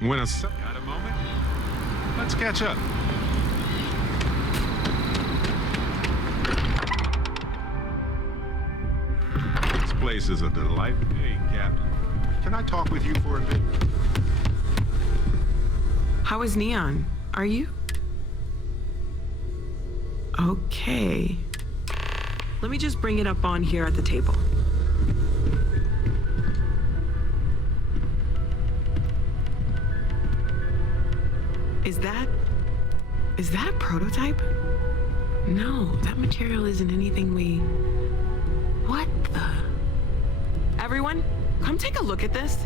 Got a moment? Let's catch up. This place is a delight. Hey, Captain. Can I talk with you for a bit? How is Neon? Are you? Okay. Let me just bring it up on here at the table. Is that a prototype? No, that material isn't anything we... What the... Everyone, come take a look at this.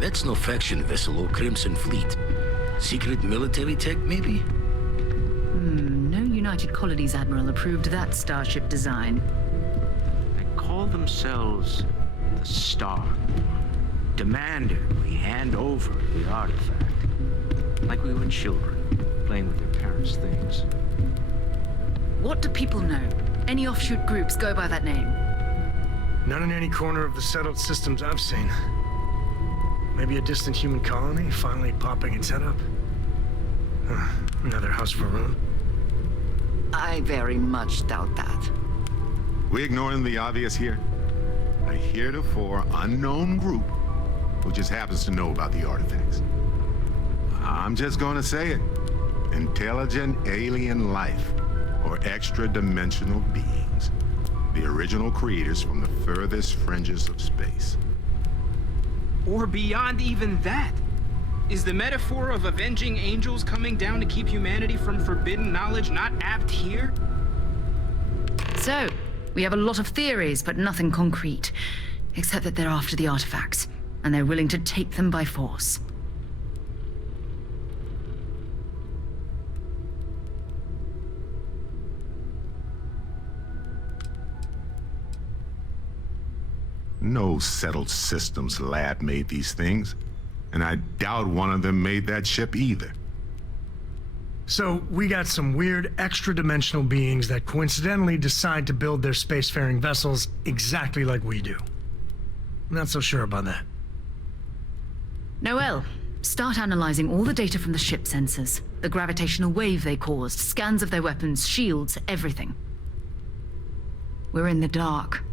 That's no faction vessel or Crimson Fleet. Secret military tech, maybe? No United Colonies Admiral approved that starship design. They call themselves the Star. Demanded we hand over the artifact. Like we were children, playing with their parents' things. What do people know? Any offshoot groups go by that name? Not in any corner of the settled systems I've seen. Maybe a distant human colony finally popping its head up? Another house for Rune? I very much doubt that. We ignoring the obvious here? A heretofore unknown group who just happens to know about the artifacts. I'm just gonna say it. Intelligent alien life, or extra-dimensional beings. The original creators from the furthest fringes of space. Or beyond even that. Is the metaphor of avenging angels coming down to keep humanity from forbidden knowledge not apt here? So, we have a lot of theories, but nothing concrete. Except that they're after the artifacts, and they're willing to take them by force. No settled systems lab made these things, and I doubt one of them made that ship either. So, we got some weird extra-dimensional beings that coincidentally decide to build their spacefaring vessels exactly like we do. Not so sure about that. Noel, start analyzing all the data from the ship sensors. The gravitational wave they caused, scans of their weapons, shields, everything. We're in the dark.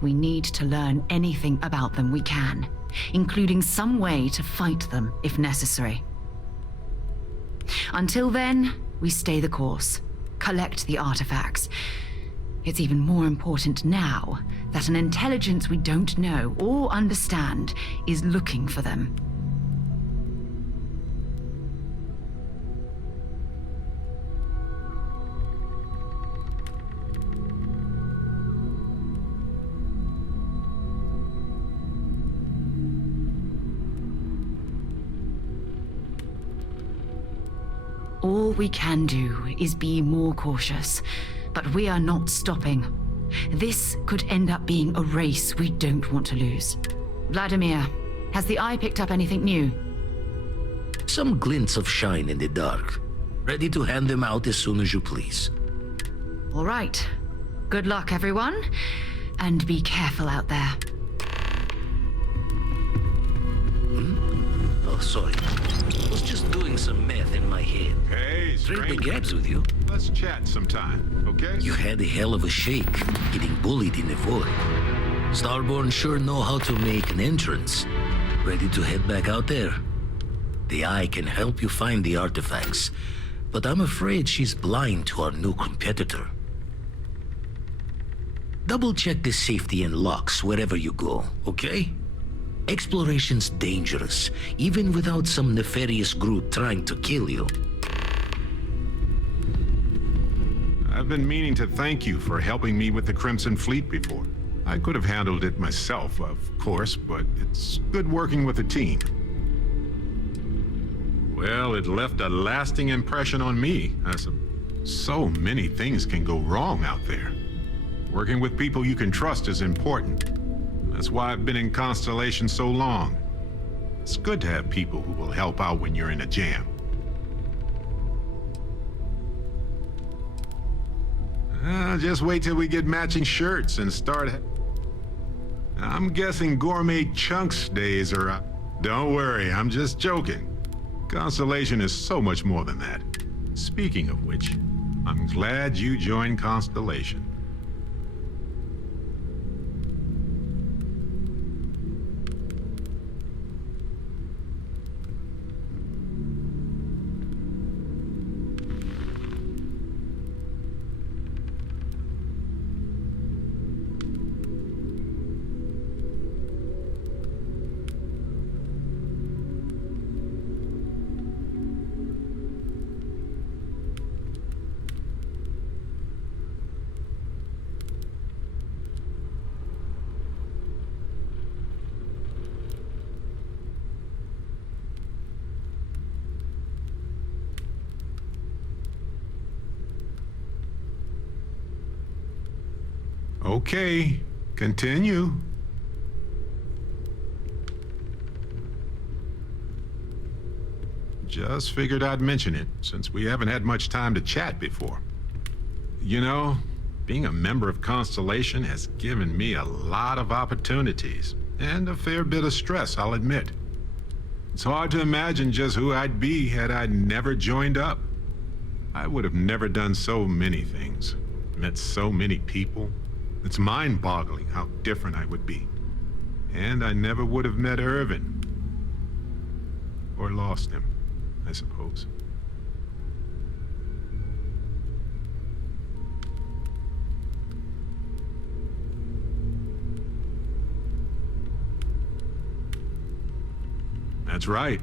We need to learn anything about them we can, including some way to fight them if necessary. Until then, we stay the course, collect the artifacts. It's even more important now that an intelligence we don't know or understand is looking for them. All we can do is be more cautious, but we are not stopping. This could end up being a race we don't want to lose. Vladimir, has the Eye picked up anything new? Some glints of shine in the dark. Ready to hand them out as soon as you please. All right. Good luck, everyone. And be careful out there. Oh, sorry. I was just doing some math in my head. Hey, Trade the stranger. gaps with you. Let's chat sometime, okay? You had a hell of a shake, getting bullied in the void. Starborn sure know how to make an entrance. Ready to head back out there? The Eye can help you find the artifacts, but I'm afraid she's blind to our new competitor. Double-check the safety and locks wherever you go, okay? Exploration's dangerous, even without some nefarious group trying to kill you. I've been meaning to thank you for helping me with the Crimson Fleet before. I could have handled it myself, of course, but it's good working with a team. Well, it left a lasting impression on me. So many things can go wrong out there. Working with people you can trust is important. That's why I've been in Constellation so long. It's good to have people who will help out when you're in a jam. Just wait till we get matching shirts and start. I'm guessing gourmet chunks days are up. Don't worry, I'm just joking. Constellation is so much more than that. Speaking of which, I'm glad you joined Constellation. Okay, continue. Just figured I'd mention it, since we haven't had much time to chat before. You know, being a member of Constellation has given me a lot of opportunities, and a fair bit of stress, I'll admit. It's hard to imagine just who I'd be had I never joined up. I would have never done so many things, met so many people. It's mind-boggling how different I would be. And I never would have met Irvin. Or lost him, I suppose. That's right.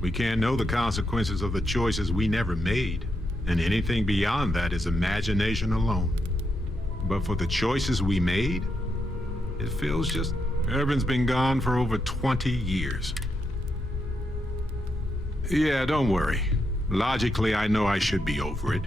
We can't know the consequences of the choices we never made, and anything beyond that is imagination alone. But for the choices we made, it feels just... Irvin's been gone for over 20 years. Yeah, don't worry. Logically, I know I should be over it.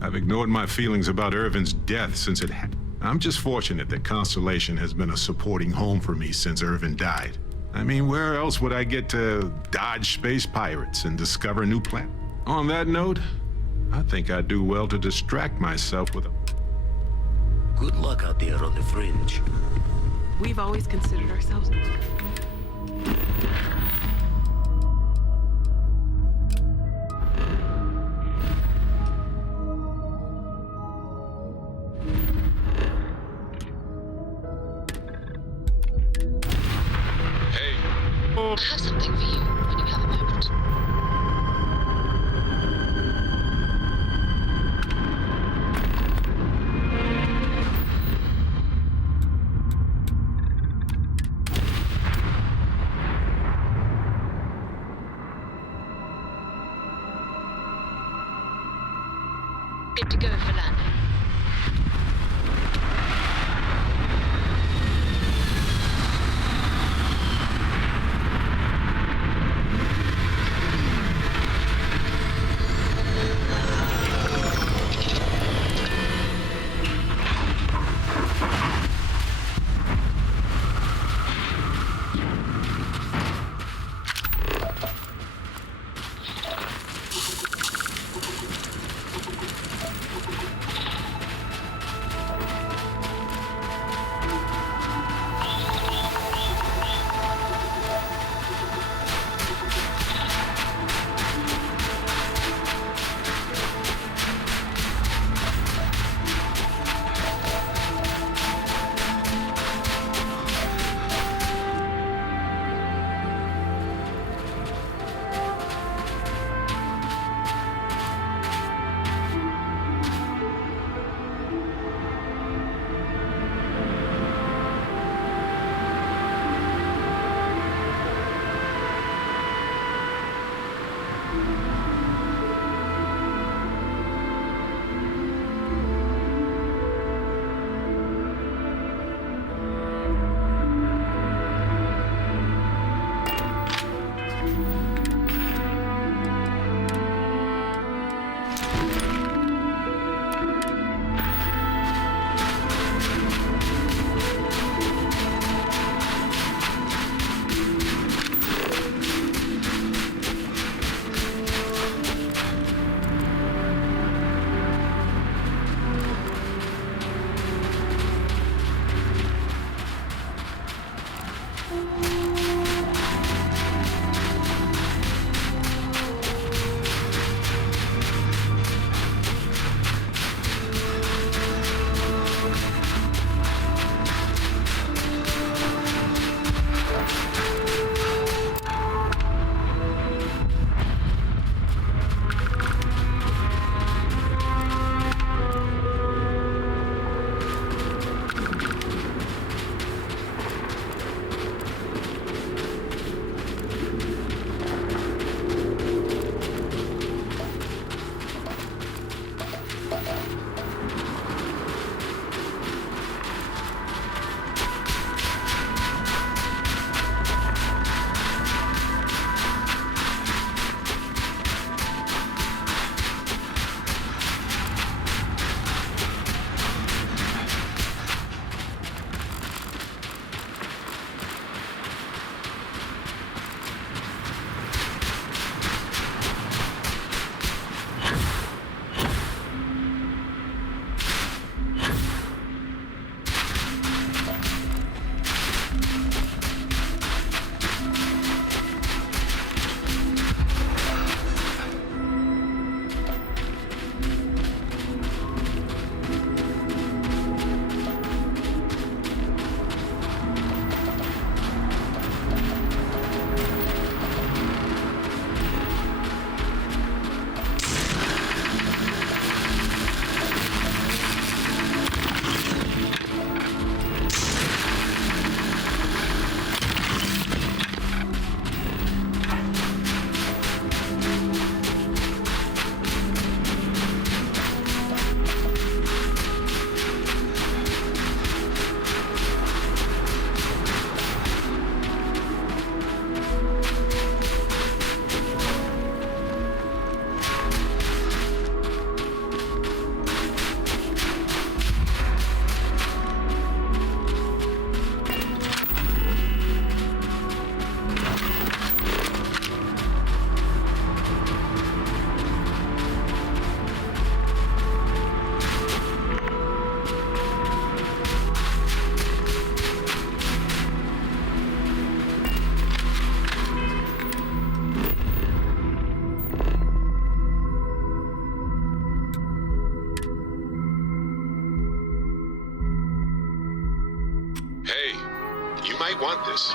I've ignored my feelings about Irvin's death since it happened. I'm just fortunate that Constellation has been a supporting home for me since Irvin died. I mean, where else would I get to dodge space pirates and discover new planets? On that note, I think I'd do well to distract myself with a... Good luck out there on the fringe. We've always considered ourselves. I have something for you when you have a moment. Good to go for landing. want this.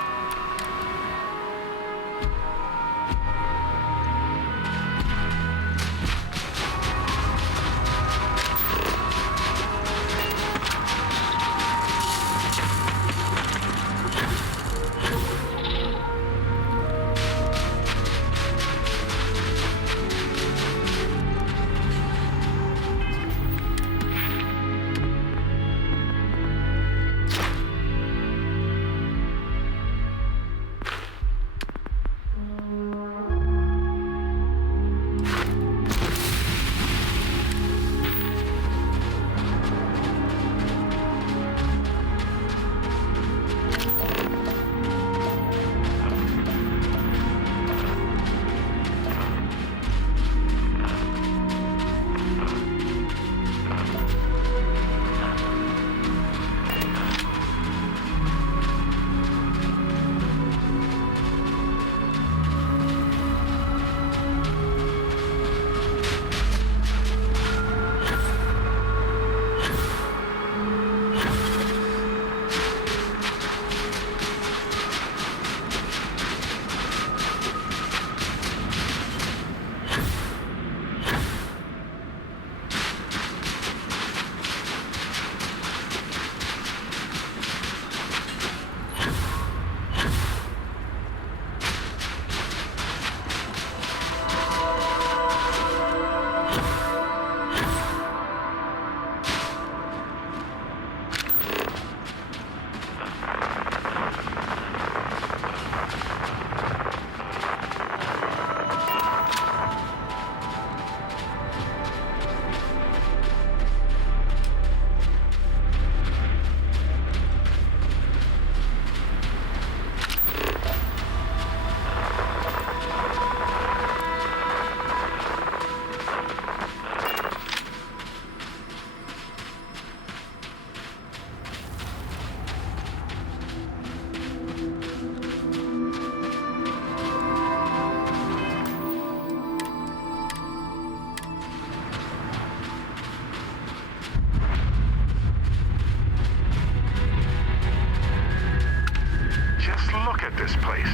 This place.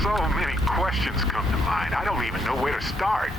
So many questions come to mind. I don't even know where to start.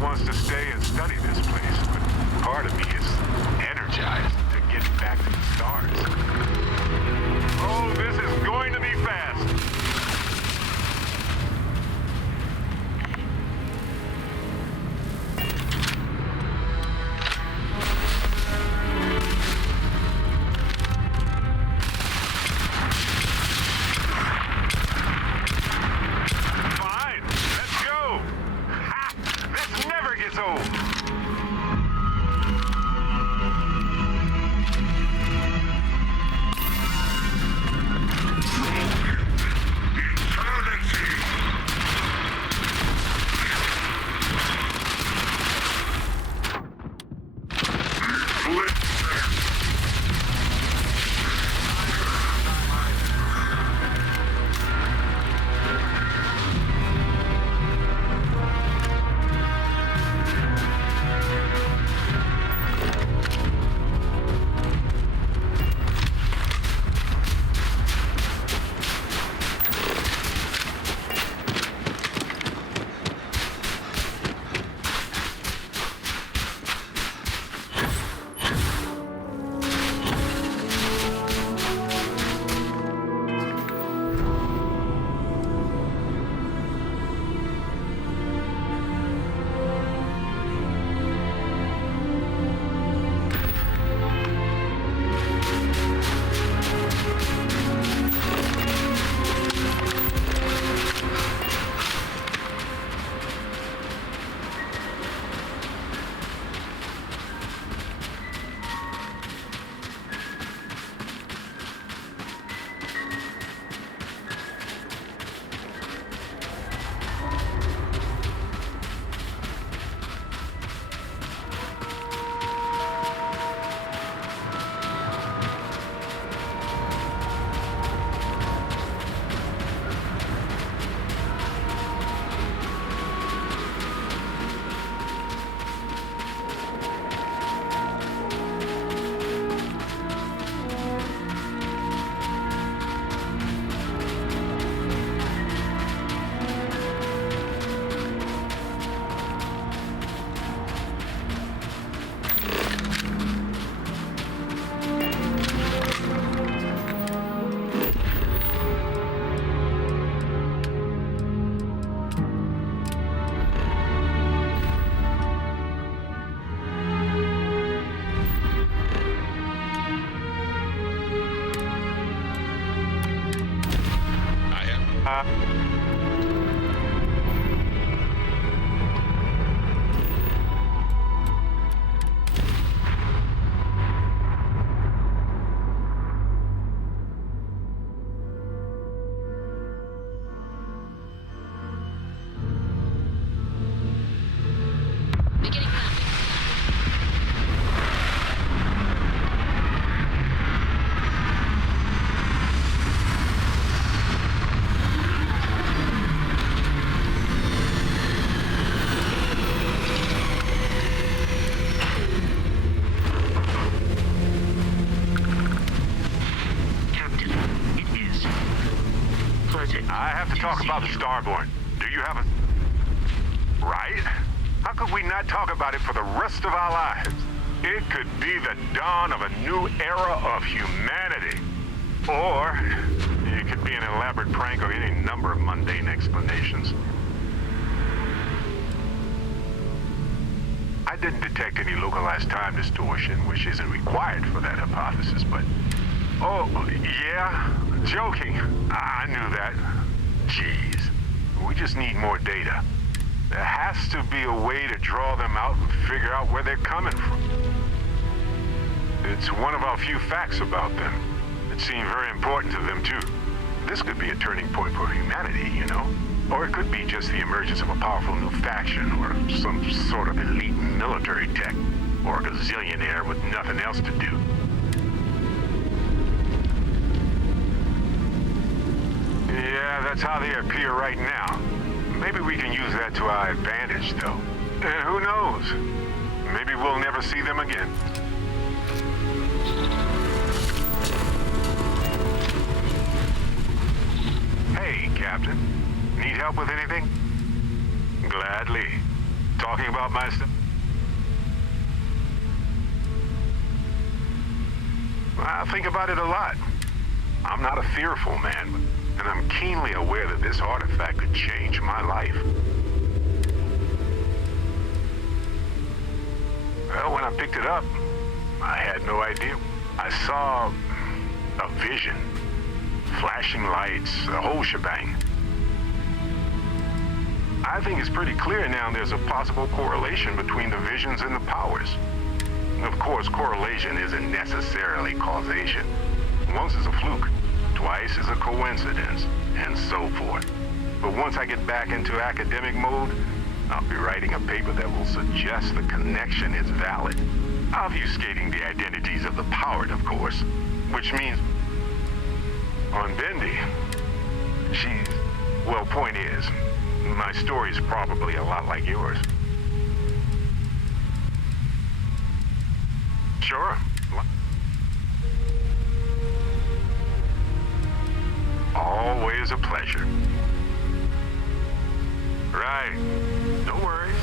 wants to stay and study this place, but part of me is energized to get back to the stars. Oh, this is going to be fast. Fine, let's go. Ha! This never gets old. Beginning landing. Captain, it is pleasant. I have to talk about the Starborn. Do you have a... Right? How could we not talk about it for the rest of our lives? It could be the dawn of a new era of humanity. Or it could be an elaborate prank or any number of mundane explanations. I didn't detect any localized time distortion, which isn't required for that hypothesis, but... Oh, yeah? Joking. I knew that. Jeez. We just need more data. There has to be a way to draw them out and figure out where they're coming from. It's one of our few facts about them. It seemed very important to them, too. This could be a turning point for humanity, you know? Or it could be just the emergence of a powerful new faction, or some sort of elite military tech, or a gazillionaire with nothing else to do. Yeah, that's how they appear right now. Maybe we can use that to our advantage, though. And who knows? Maybe we'll never see them again. Hey, Captain. Need help with anything? Gladly. Talk talking about myself? I think about it a lot. I'm not a fearful man, and I'm keenly aware that this artifact could change my life. Well, when I picked it up, I had no idea. I saw a vision, flashing lights, the whole shebang. I think it's pretty clear now there's a possible correlation between the visions and the powers. Of course, correlation isn't necessarily causation. Once is a fluke, twice is a coincidence, and so forth. But once I get back into academic mode, I'll be writing a paper that will suggest the connection is valid. Obfuscating the identities of the powered, of course. Which means, on Bendy, well, point is, my story's probably a lot like yours. Sure. Always a pleasure. Right. No worries.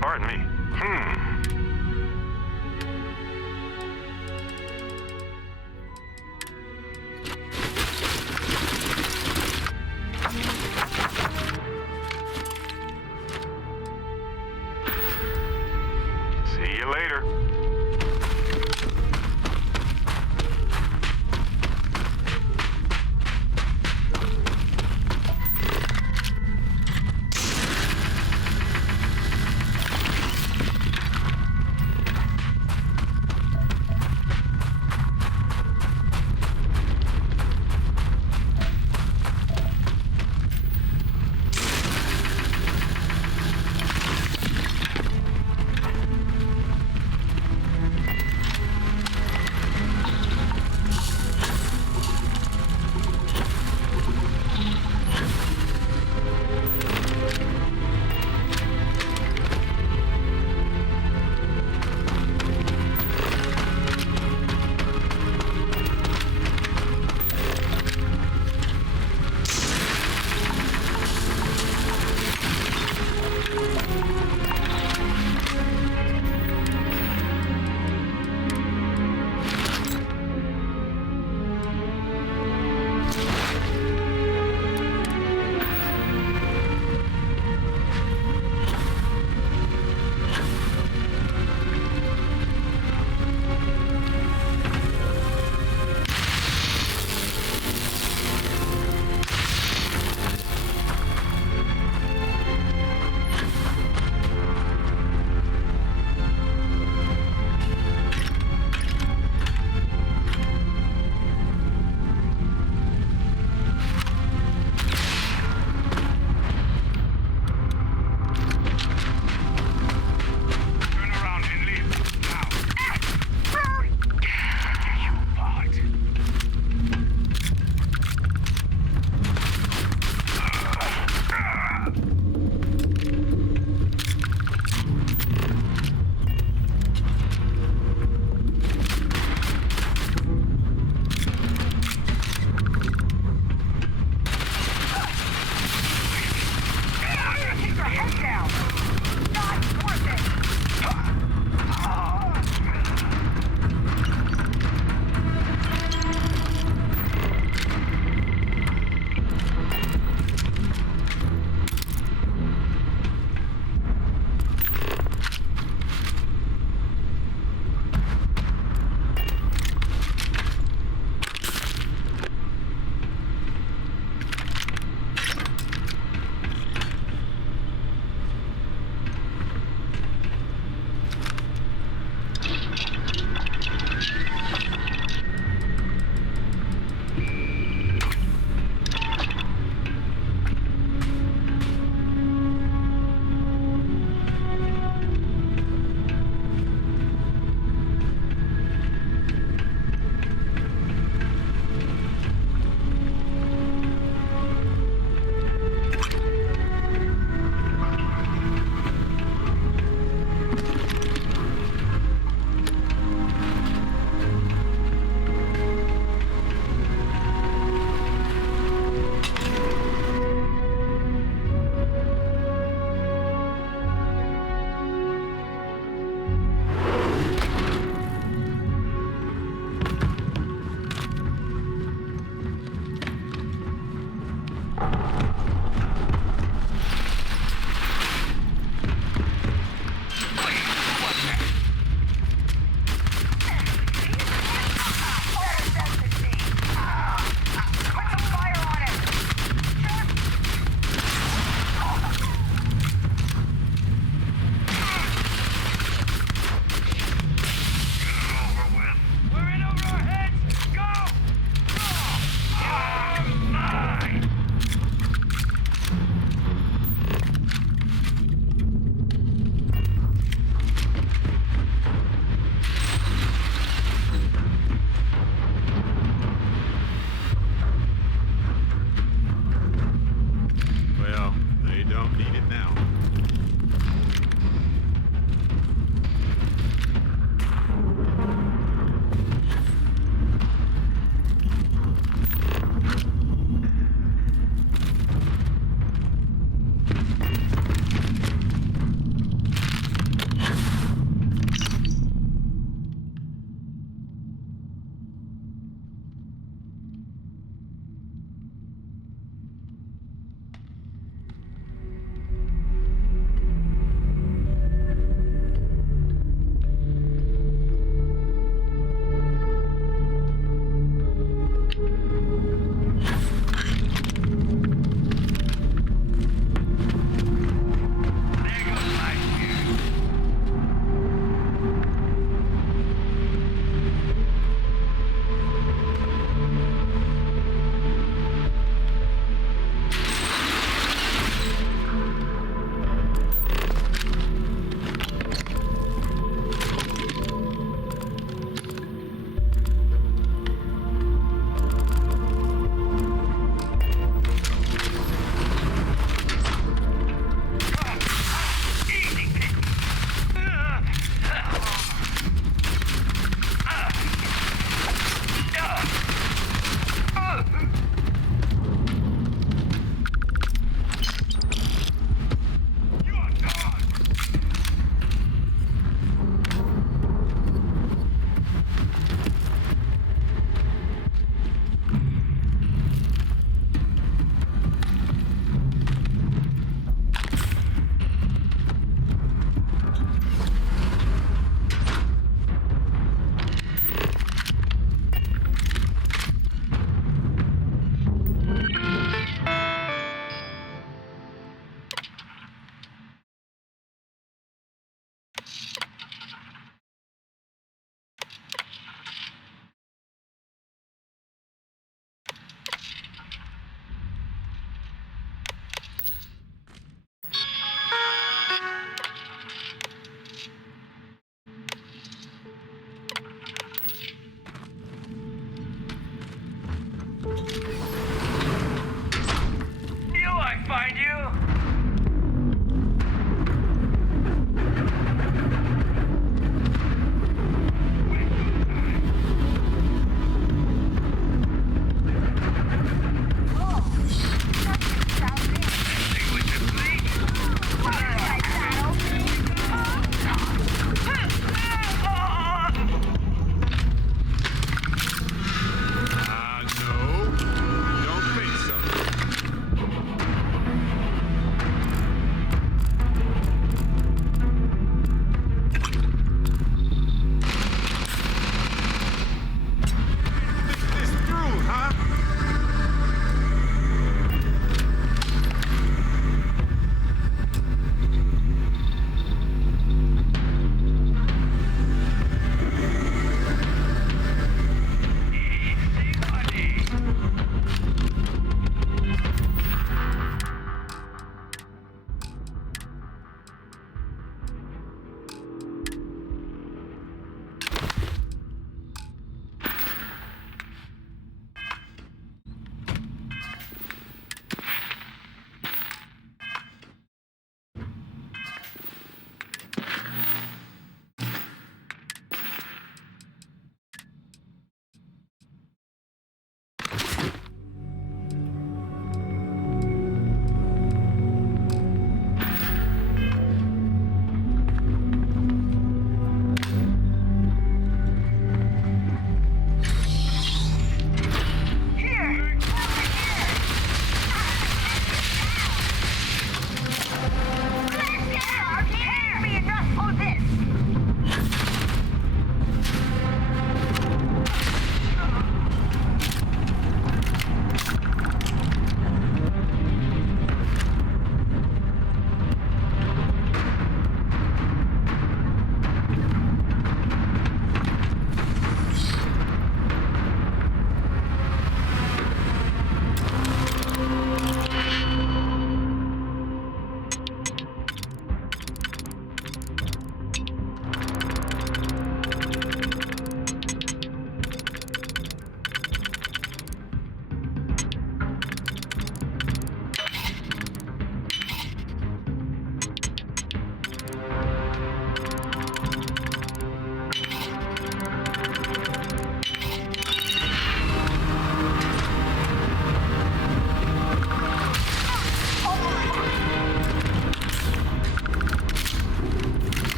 Pardon me. See you later.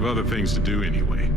have other things to do anyway.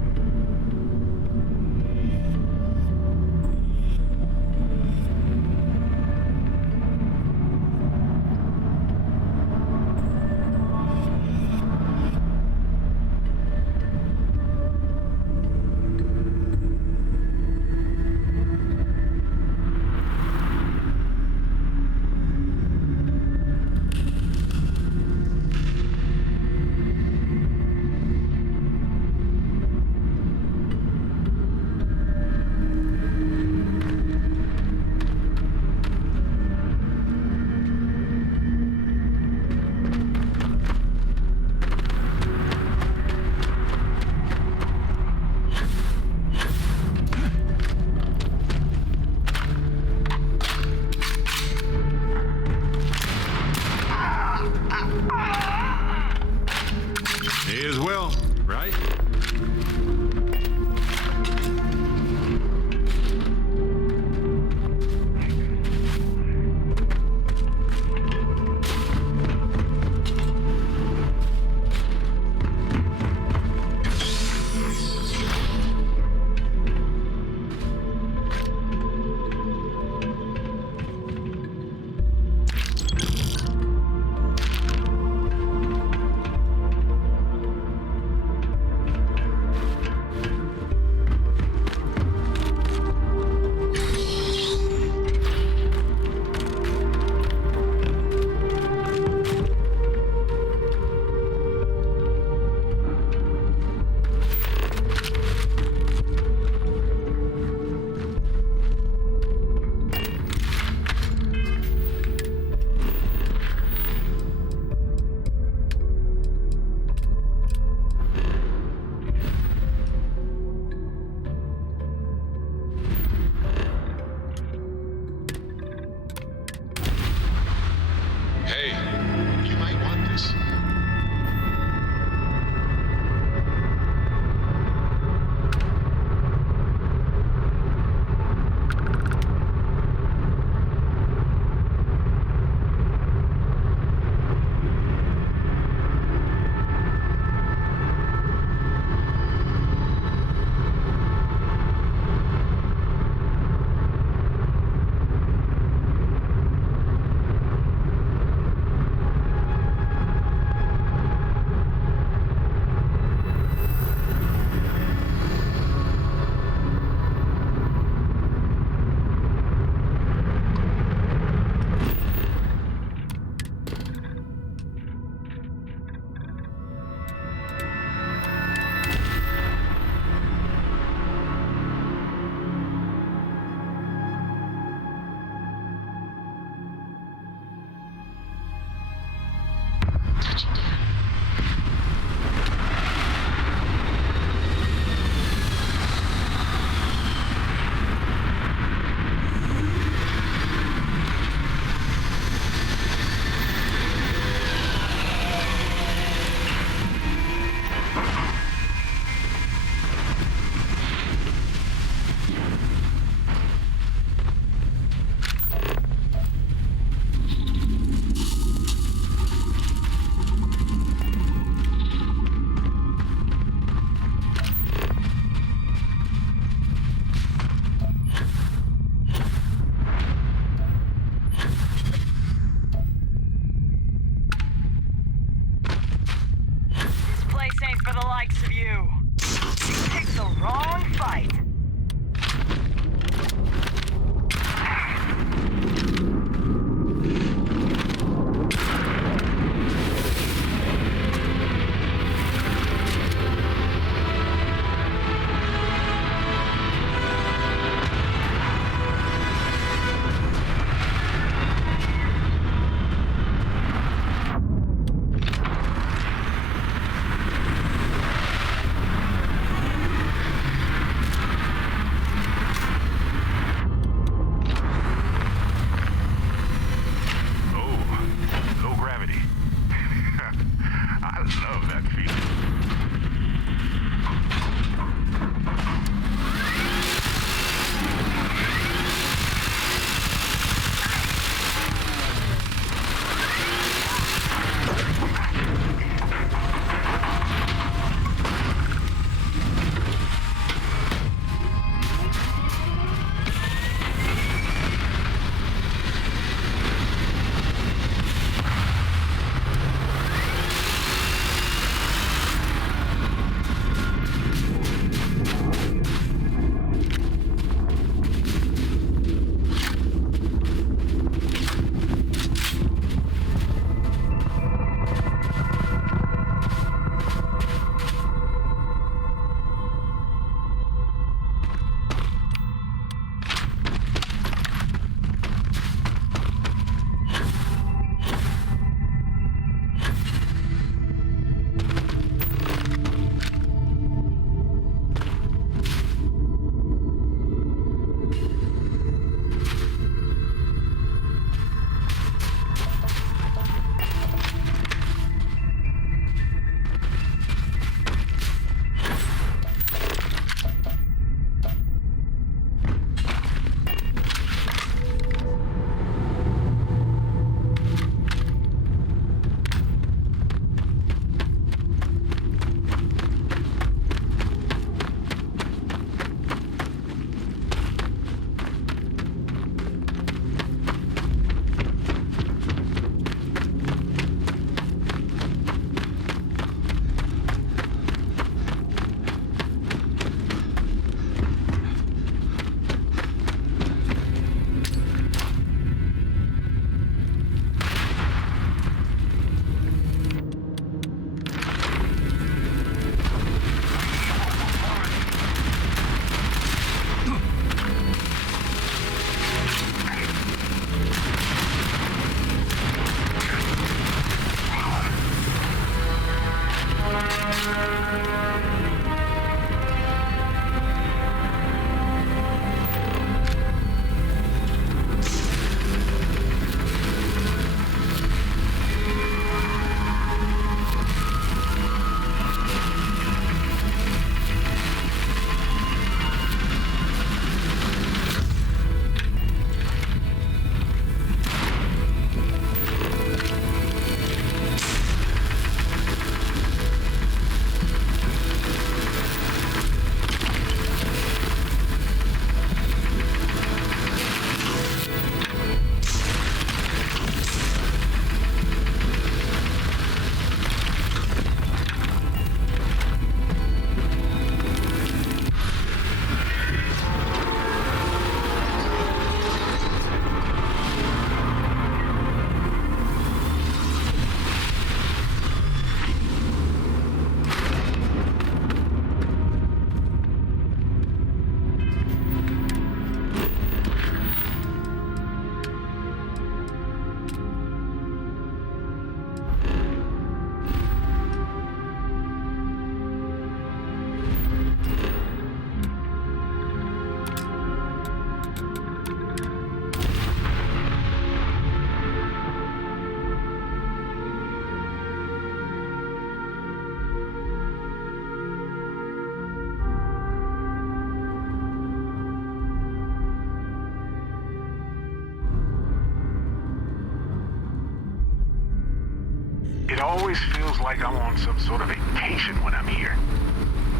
It always feels like I'm on some sort of vacation when I'm here.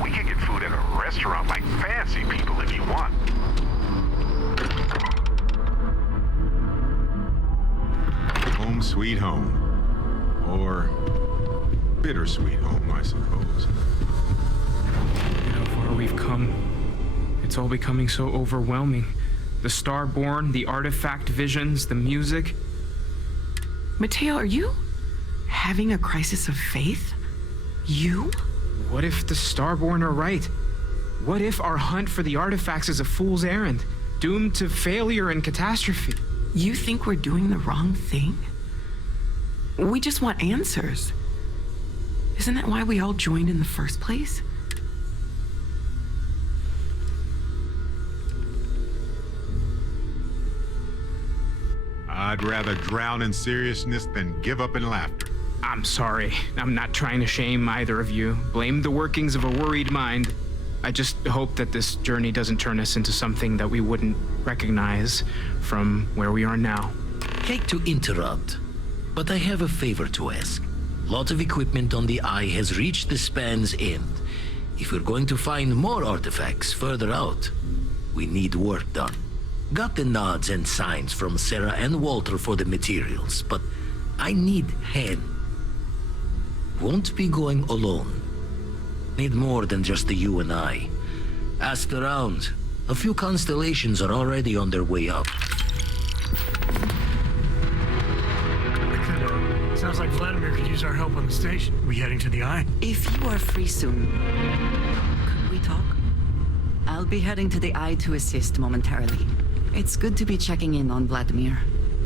We can get food at a restaurant like fancy people if you want. Home sweet home. Or bittersweet home, I suppose. Look how far we've come. It's all becoming so overwhelming. The Starborn, the artifact visions, the music. Mateo, are you having a crisis of faith? You? What if the Starborn are right? What if our hunt for the artifacts is a fool's errand, doomed to failure and catastrophe? You think we're doing the wrong thing? We just want answers. Isn't that why we all joined in the first place? I'd rather drown in seriousness than give up in laughter. I'm sorry. I'm not trying to shame either of you. Blame the workings of a worried mind. I just hope that this journey doesn't turn us into something that we wouldn't recognize from where we are now. Hate to interrupt, but I have a favor to ask. Lot of equipment on the Eye has reached the span's end. If we're going to find more artifacts further out, we need work done. Got the nods and signs from Sarah and Walter for the materials, but I need hand. Won't be going alone. Need more than just the you and I. Asked around. A few constellations are already on their way up. Sounds like Vladimir could use our help on the station. We heading to the Eye? If you are free soon, could we talk? I'll be heading to the Eye to assist momentarily. It's good to be checking in on Vladimir.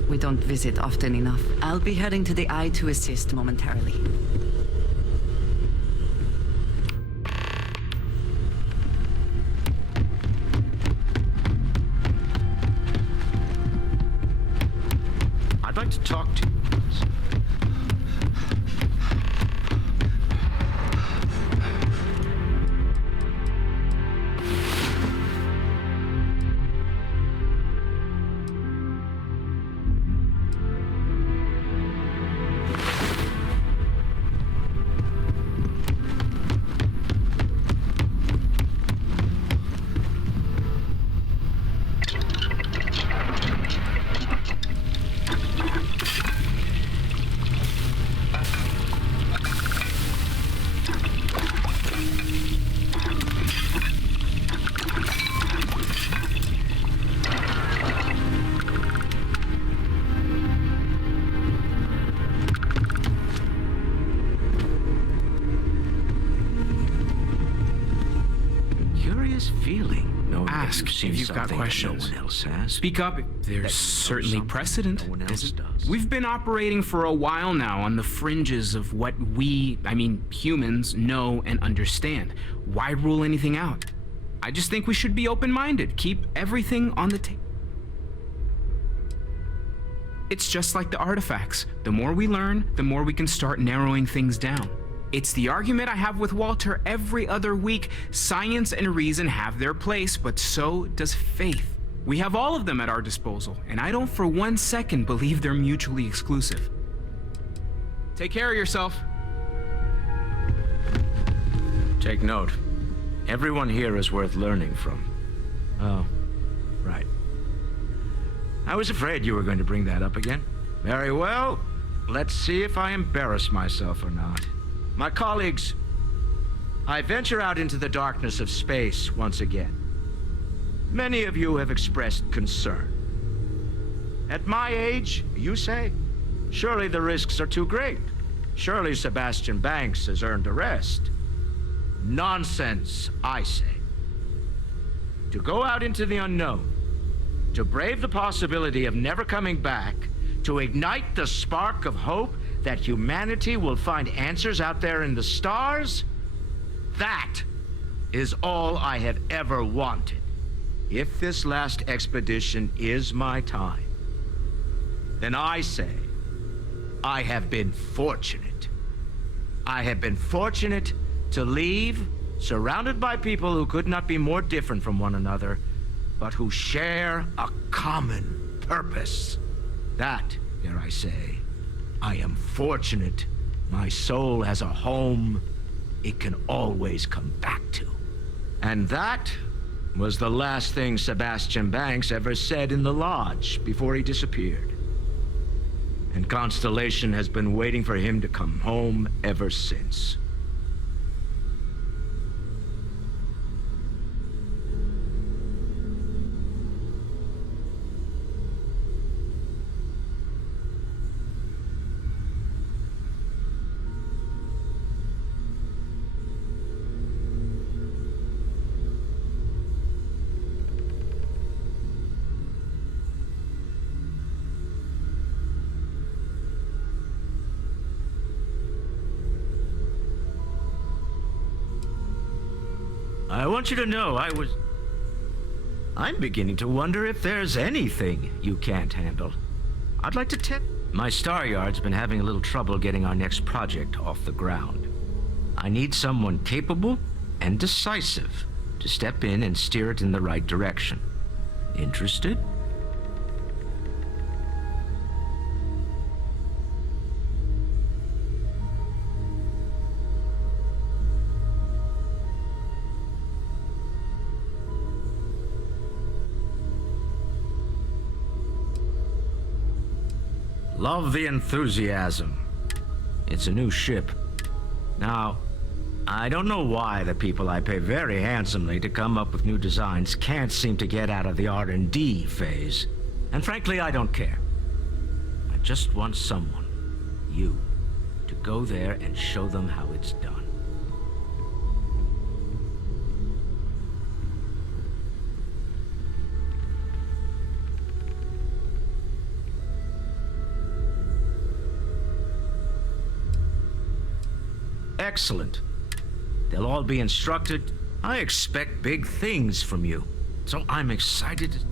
We don't visit often enough. I'll be heading to the Eye to assist momentarily. I'd like to talk to you. Feeling, knowing Ask that if you've got questions. No one else has. Speak up. There's certainly precedent. No one else does. We've been operating for a while now on the fringes of what humans, know and understand. Why rule anything out? I just think we should be open-minded. Keep everything on the table. It's just like the artifacts. The more we learn, the more we can start narrowing things down. It's the argument I have with Walter every other week. Science and reason have their place, but so does faith. We have all of them at our disposal, and I don't for 1 second believe they're mutually exclusive. Take care of yourself. Take note. Everyone here is worth learning from. Oh, right. I was afraid you were going to bring that up again. Very well. Let's see if I embarrass myself or not. My colleagues, I venture out into the darkness of space once again. Many of you have expressed concern. At my age, you say, surely the risks are too great. Surely Sebastian Banks has earned a rest. Nonsense, I say. To go out into the unknown, to brave the possibility of never coming back, to ignite the spark of hope that humanity will find answers out there in the stars, that is all I have ever wanted. If this last expedition is my time, then I say I have been fortunate. I have been fortunate to leave surrounded by people who could not be more different from one another, but who share a common purpose. That, dare I say, I am fortunate My soul has a home it can always come back to. And that was the last thing Sebastian Banks ever said in the lodge before he disappeared. And Constellation has been waiting for him to come home ever since. I want you to know I'm beginning to wonder if there's anything you can't handle. I'd like to tip. My Star Yard's been having a little trouble getting our next project off the ground. I need someone capable and decisive to step in and steer it in the right direction. Interested? Love the enthusiasm. It's a new ship. Now, I don't know why the people I pay very handsomely to come up with new designs can't seem to get out of the R&D phase. And frankly, I don't care. I just want someone, you, to go there and show them how it's done. Excellent. They'll all be instructed. I expect big things from you, so I'm excited.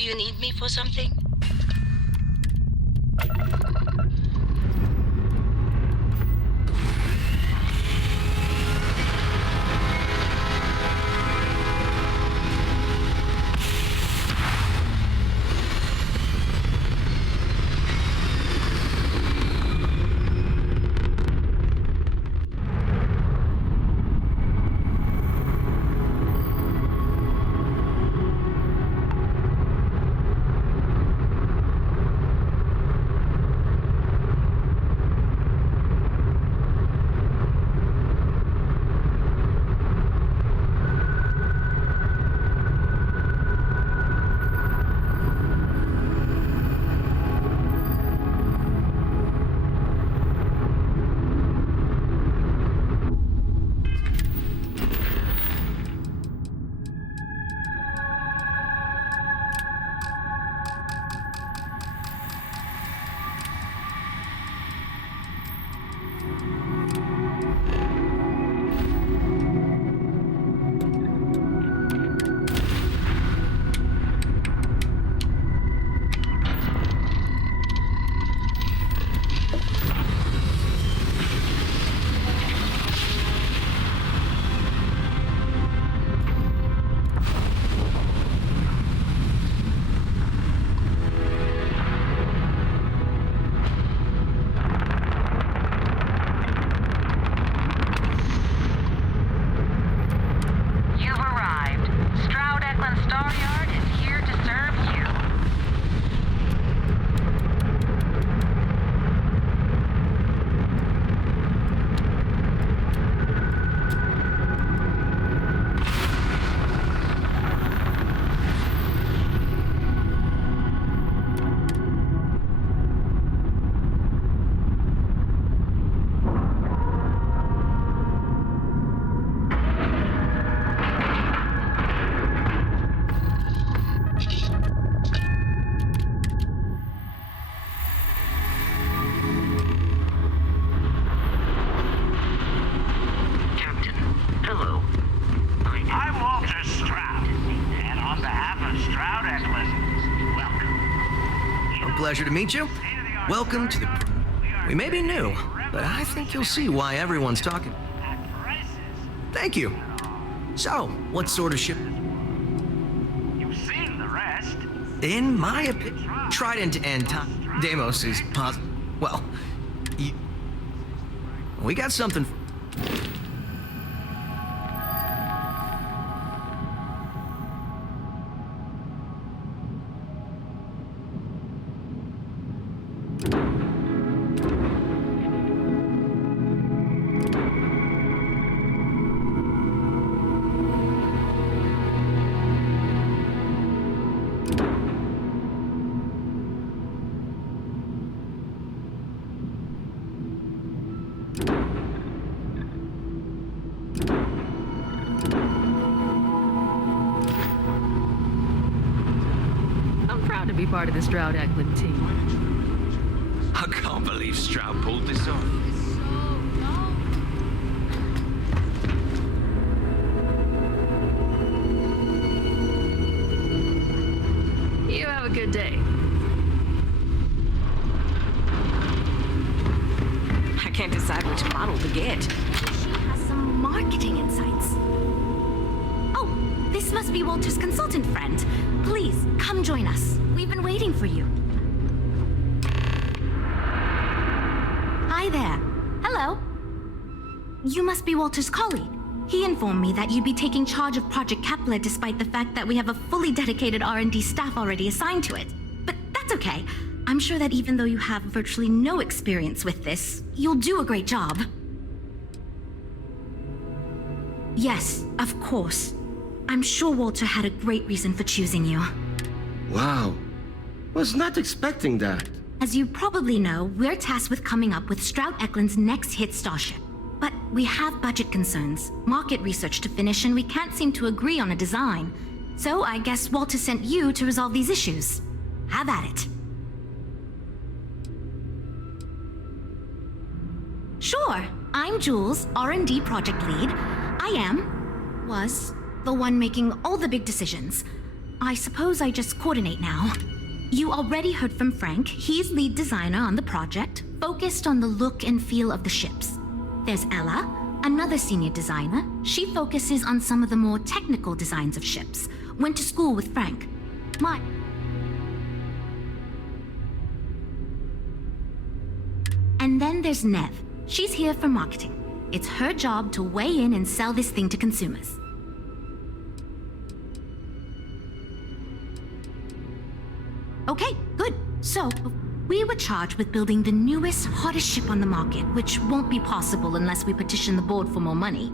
Do you need me for something? Pleasure to meet you. Welcome to the... We may be new, but I think you'll see why everyone's talking. Thank you. So, what sort of ship? You've seen the rest. In my opinion, Trident and Deimos is positive. Well, we got something. To be part of the Stroud Eklund team. I can't believe Stroud pulled this off. You have a good day. I can't decide which model to get. She has some marketing insights. Oh, this must be Walter's consultant friend. Please, come join us. We've been waiting for you. Hi there. Hello. You must be Walter's colleague. He informed me that you'd be taking charge of Project Kepler despite the fact that we have a fully dedicated R&D staff already assigned to it. But that's okay. I'm sure that even though you have virtually no experience with this, you'll do a great job. Yes, of course. I'm sure Walter had a great reason for choosing you. Wow. Was not expecting that. As you probably know, we're tasked with coming up with Stroud Eklund's next hit starship. But we have budget concerns, market research to finish, and we can't seem to agree on a design. So I guess Walter sent you to resolve these issues. Have at it. Sure, I'm Jules, R&D project lead. Was the one making all the big decisions. I suppose I just coordinate now. You already heard from Frank. He's lead designer on the project, focused on the look and feel of the ships. There's Ella, another senior designer. She focuses on some of the more technical designs of ships. Went to school with Frank. And then there's Nev. She's here for marketing. It's her job to weigh in and sell this thing to consumers. Okay, good. So, we were charged with building the newest, hottest ship on the market, which won't be possible unless we petition the board for more money.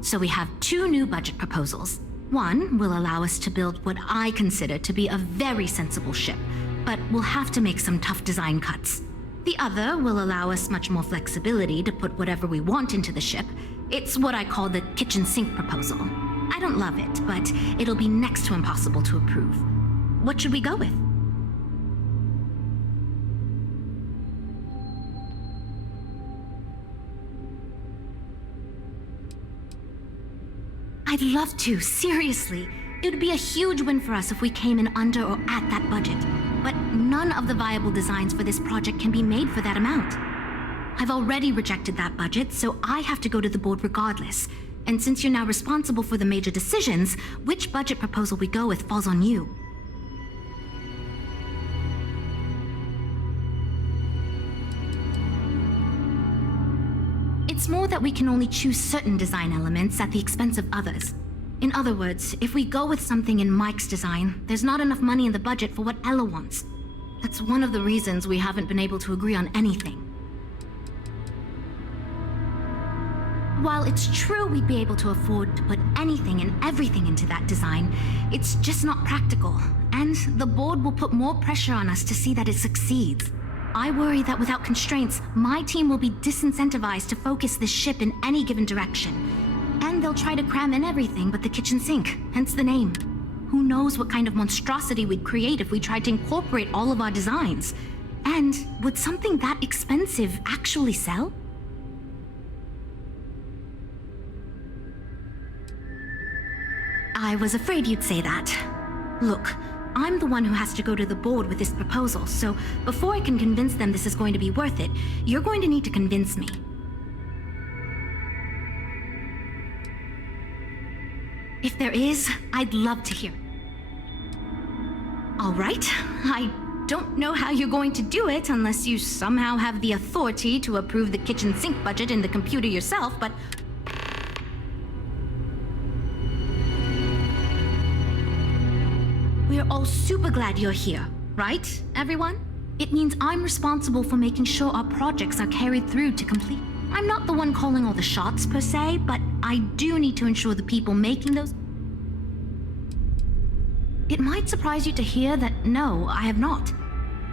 So we have 2 new budget proposals. One will allow us to build what I consider to be a very sensible ship, but we'll have to make some tough design cuts. The other will allow us much more flexibility to put whatever we want into the ship. It's what I call the kitchen sink proposal. I don't love it, but it'll be next to impossible to approve. What should we go with? I'd love to, seriously. It would be a huge win for us if we came in under or at that budget. But none of the viable designs for this project can be made for that amount. I've already rejected that budget, so I have to go to the board regardless. And since you're now responsible for the major decisions, which budget proposal we go with falls on you. It's more that we can only choose certain design elements at the expense of others. In other words, if we go with something in Mike's design, there's not enough money in the budget for what Ella wants. That's one of the reasons we haven't been able to agree on anything. While it's true we'd be able to afford to put anything and everything into that design, it's just not practical, and the board will put more pressure on us to see that it succeeds. I worry that without constraints, my team will be disincentivized to focus this ship in any given direction. And they'll try to cram in everything but the kitchen sink, hence the name. Who knows what kind of monstrosity we'd create if we tried to incorporate all of our designs? And would something that expensive actually sell? I was afraid you'd say that. Look, I'm the one who has to go to the board with this proposal, so before I can convince them this is going to be worth it, you're going to need to convince me. If there is, I'd love to hear it. All right, I don't know how you're going to do it unless you somehow have the authority to approve the kitchen sink budget in the computer yourself, but... We're all super glad you're here, right, everyone? It means I'm responsible for making sure our projects are carried through to complete. I'm not the one calling all the shots, per se, but I do need to ensure the people making those... It might surprise you to hear that no, I have not.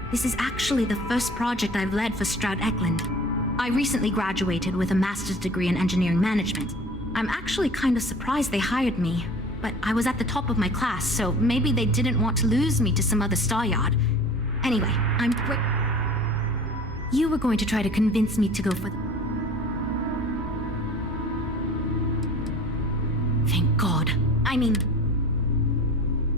This is actually the first project I've led for Stroud Eklund. I recently graduated with a master's degree in engineering management. I'm actually kind of surprised they hired me, but I was at the top of my class, so maybe they didn't want to lose me to some other star yard. Anyway, I'm great. You were going to try to convince me to go for the... Thank God. I mean,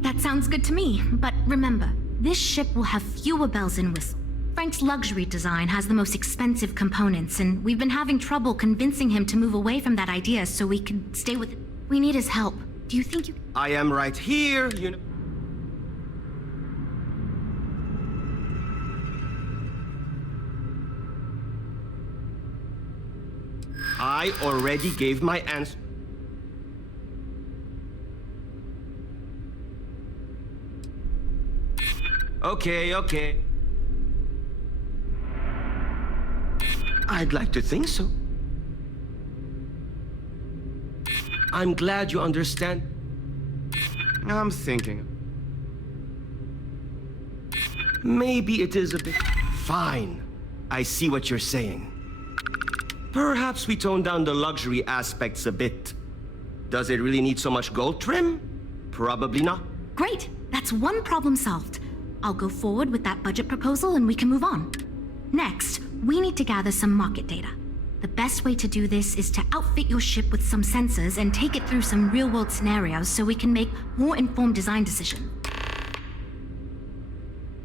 that sounds good to me, but remember, this ship will have fewer bells and whistles. Frank's luxury design has the most expensive components, and we've been having trouble convincing him to move away from that idea so we can stay with it. We need his help. Do you think you... I am right here, you know. I already gave my answer. Okay. I'd like to think so. I'm glad you understand. I'm thinking. Maybe it is a bit... Fine. I see what you're saying. Perhaps we tone down the luxury aspects a bit. Does it really need so much gold trim? Probably not. Great. That's one problem solved. I'll go forward with that budget proposal and we can move on. Next, we need to gather some market data. The best way to do this is to outfit your ship with some sensors and take it through some real-world scenarios so we can make more informed design decisions.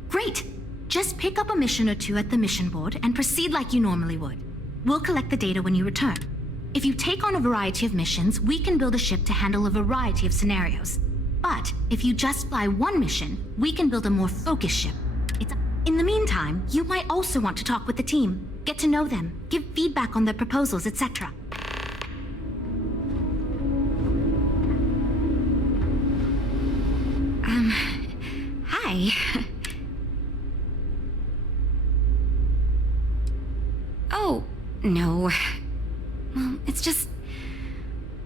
Great! Just pick up a mission or two at the mission board and proceed like you normally would. We'll collect the data when you return. If you take on a variety of missions, we can build a ship to handle a variety of scenarios. But if you just fly one mission, we can build a more focused ship. In the meantime, you might also want to talk with the team, get to know them, give feedback on their proposals, etc. Hi. Oh, no. Well, it's just...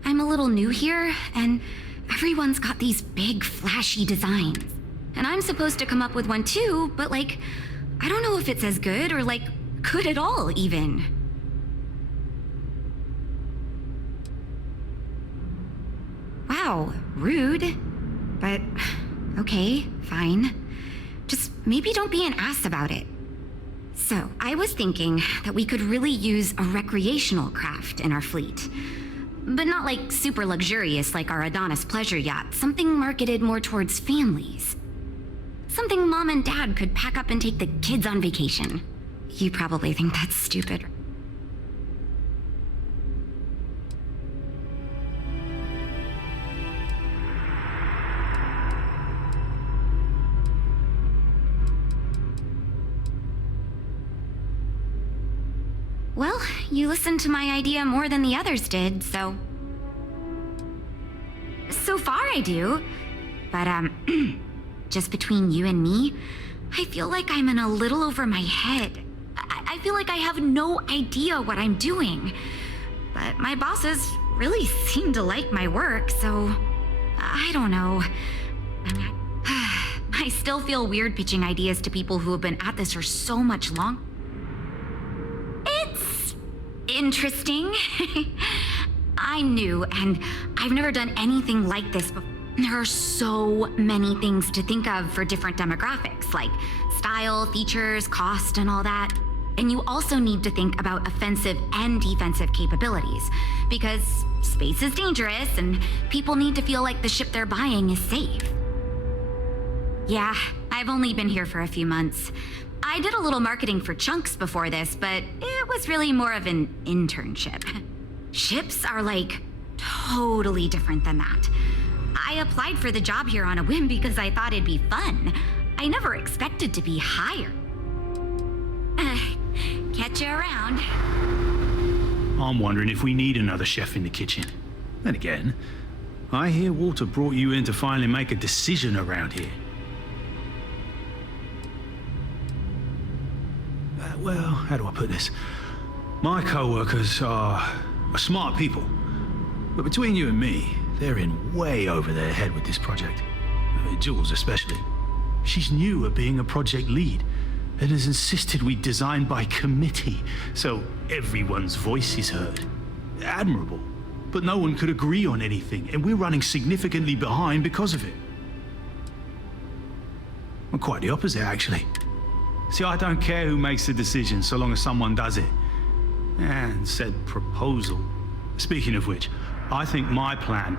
I'm a little new here, and everyone's got these big, flashy designs. And I'm supposed to come up with one too, but like, I don't know if it's as good or like, good at all, even. Wow, rude. But, okay, fine. Just maybe don't be an ass about it. So, I was thinking that we could really use a recreational craft in our fleet. But not like super luxurious like our Adonis pleasure yacht, something marketed more towards families. Something mom and dad could pack up and take the kids on vacation. You probably think that's stupid. Well, you listened to my idea more than the others did, so... So far I do. But, just between you and me, I feel like I'm in a little over my head. I feel like I have no idea what I'm doing. But my bosses really seem to like my work, so... I don't know. I still feel weird pitching ideas to people who have been at this for so much longer. It's interesting. I'm new, and I've never done anything like this before. There are so many things to think of for different demographics, like style, features, cost, and all that. And you also need to think about offensive and defensive capabilities, because space is dangerous and people need to feel like the ship they're buying is safe. Yeah, I've only been here for a few months. I did a little marketing for Chunks before this, but it was really more of an internship. Ships are like totally different than that. I applied for the job here on a whim because I thought it'd be fun. I never expected to be hired. Catch you around. I'm wondering if we need another chef in the kitchen. Then again, I hear Walter brought you in to finally make a decision around here. Well, how do I put this? My co-workers are smart people. But between you and me, they're in way over their head with this project. Jules especially. She's new at being a project lead and has insisted we design by committee, so everyone's voice is heard. Admirable. But no one could agree on anything, and we're running significantly behind because of it. Well, quite the opposite, actually. See, I don't care who makes the decision so long as someone does it. And said proposal. Speaking of which, I think my plan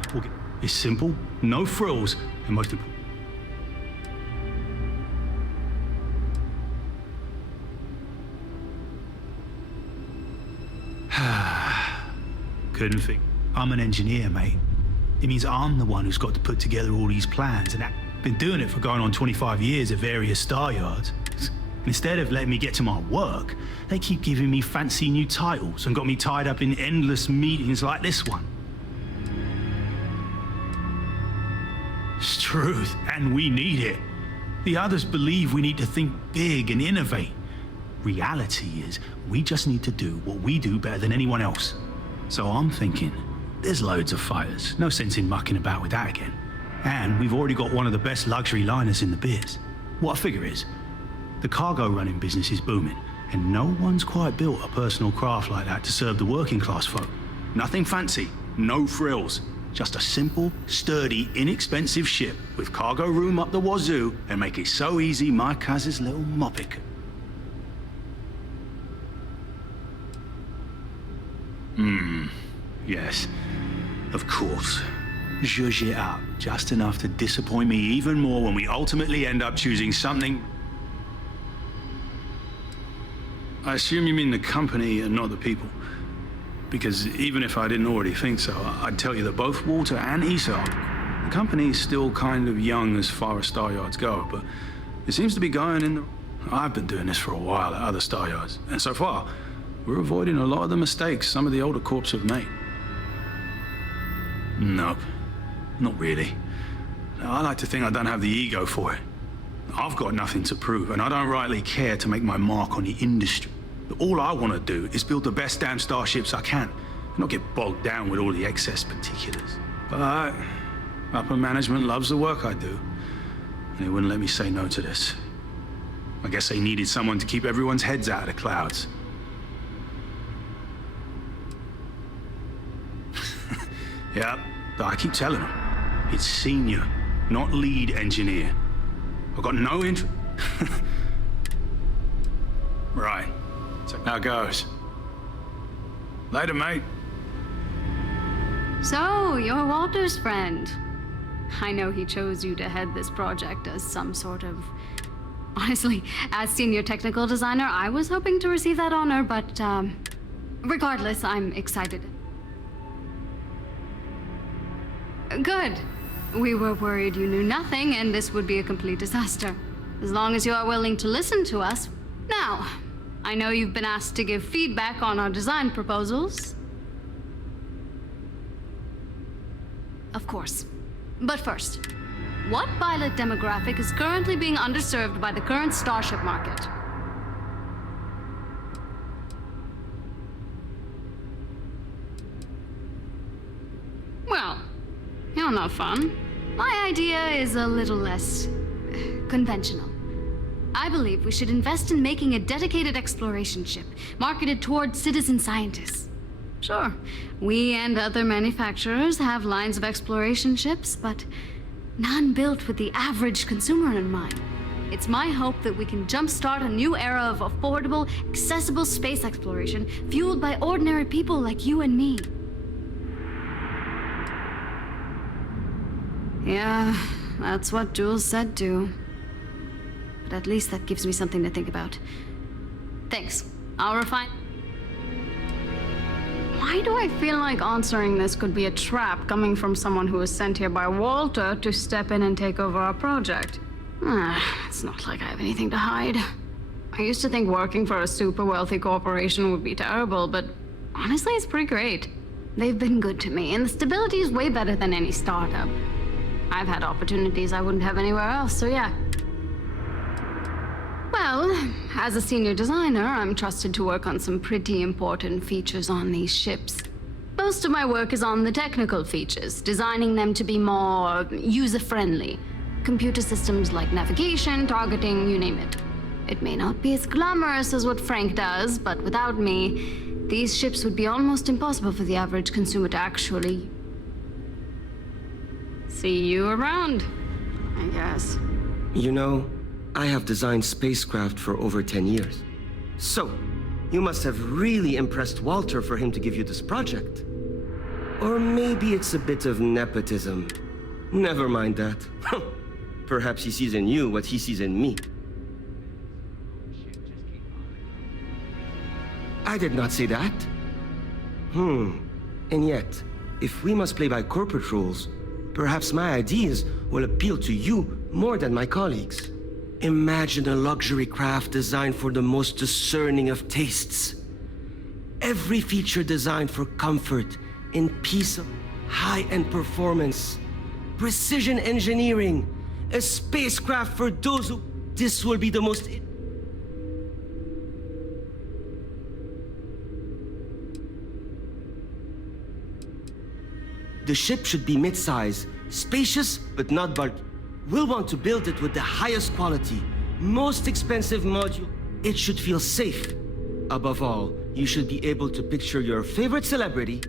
is simple, no frills, and most important. Couldn't think. I'm an engineer, mate. It means I'm the one who's got to put together all these plans, and I've been doing it for going on 25 years at various star yards. Instead of letting me get to my work, they keep giving me fancy new titles and got me tied up in endless meetings like this one. It's truth, and we need it. The others believe we need to think big and innovate. Reality is, we just need to do what we do better than anyone else. So I'm thinking, there's loads of fighters. No sense in mucking about with that again. And we've already got one of the best luxury liners in the biz. What I figure is, the cargo running business is booming, and no one's quite built a personal craft like that to serve the working class folk. Nothing fancy, no frills. Just a simple, sturdy, inexpensive ship with cargo room up the wazoo and make it so easy my cousin's little moppet. Yes. Of course. Zhuzh it up, just enough to disappoint me even more when we ultimately end up choosing something... I assume you mean the company and not the people. Because even if I didn't already think so, I'd tell you that both Walter and Issa, the company is still kind of young as far as Star Yards go, but it seems to be going in the... I've been doing this for a while at other Star Yards, and so far, we're avoiding a lot of the mistakes some of the older corps have made. Nope, not really. I like to think I don't have the ego for it. I've got nothing to prove, and I don't rightly care to make my mark on the industry. All I want to do is build the best damn starships I can, and not get bogged down with all the excess particulars. But upper management loves the work I do, and they wouldn't let me say no to this. I guess they needed someone to keep everyone's heads out of the clouds. Yeah, but I keep telling them, it's senior, not lead engineer. I've got no interest. Right. So how it goes. Later, mate. So, you're Walter's friend. I know he chose you to head this project as some sort of... Honestly, as senior technical designer, I was hoping to receive that honor, but, regardless, I'm excited. Good. We were worried you knew nothing, and this would be a complete disaster. As long as you are willing to listen to us. Now, I know you've been asked to give feedback on our design proposals. Of course. But first, what pilot demographic is currently being underserved by the current starship market? Well, you're no fun. My idea is a little less conventional. I believe we should invest in making a dedicated exploration ship, marketed towards citizen scientists. Sure, we and other manufacturers have lines of exploration ships, but none built with the average consumer in mind. It's my hope that we can jumpstart a new era of affordable, accessible space exploration, fueled by ordinary people like you and me. Yeah, that's what Jules said too. But at least that gives me something to think about. Thanks. I'll refine... Why do I feel like answering this could be a trap coming from someone who was sent here by Walter to step in and take over our project? It's not like I have anything to hide. I used to think working for a super wealthy corporation would be terrible, but honestly, it's pretty great. They've been good to me, and the stability is way better than any startup. I've had opportunities I wouldn't have anywhere else, so yeah. Well, as a senior designer, I'm trusted to work on some pretty important features on these ships. Most of my work is on the technical features, designing them to be more user-friendly. Computer systems like navigation, targeting, you name it. It may not be as glamorous as what Frank does, but without me, these ships would be almost impossible for the average consumer to actually... see you around, I guess. You know, I have designed spacecraft for over 10 years. So, you must have really impressed Walter for him to give you this project. Or maybe it's a bit of nepotism. Never mind that. Perhaps he sees in you what he sees in me. I did not say that. And yet, if we must play by corporate rules, perhaps my ideas will appeal to you more than my colleagues. Imagine a luxury craft designed for the most discerning of tastes. Every feature designed for comfort, in peace, high-end performance, precision engineering, a spacecraft for those who... This will be the most... The ship should be mid-size, spacious but not bulky. We'll want to build it with the highest quality, most expensive module. It should feel safe. Above all, you should be able to picture your favorite celebrity.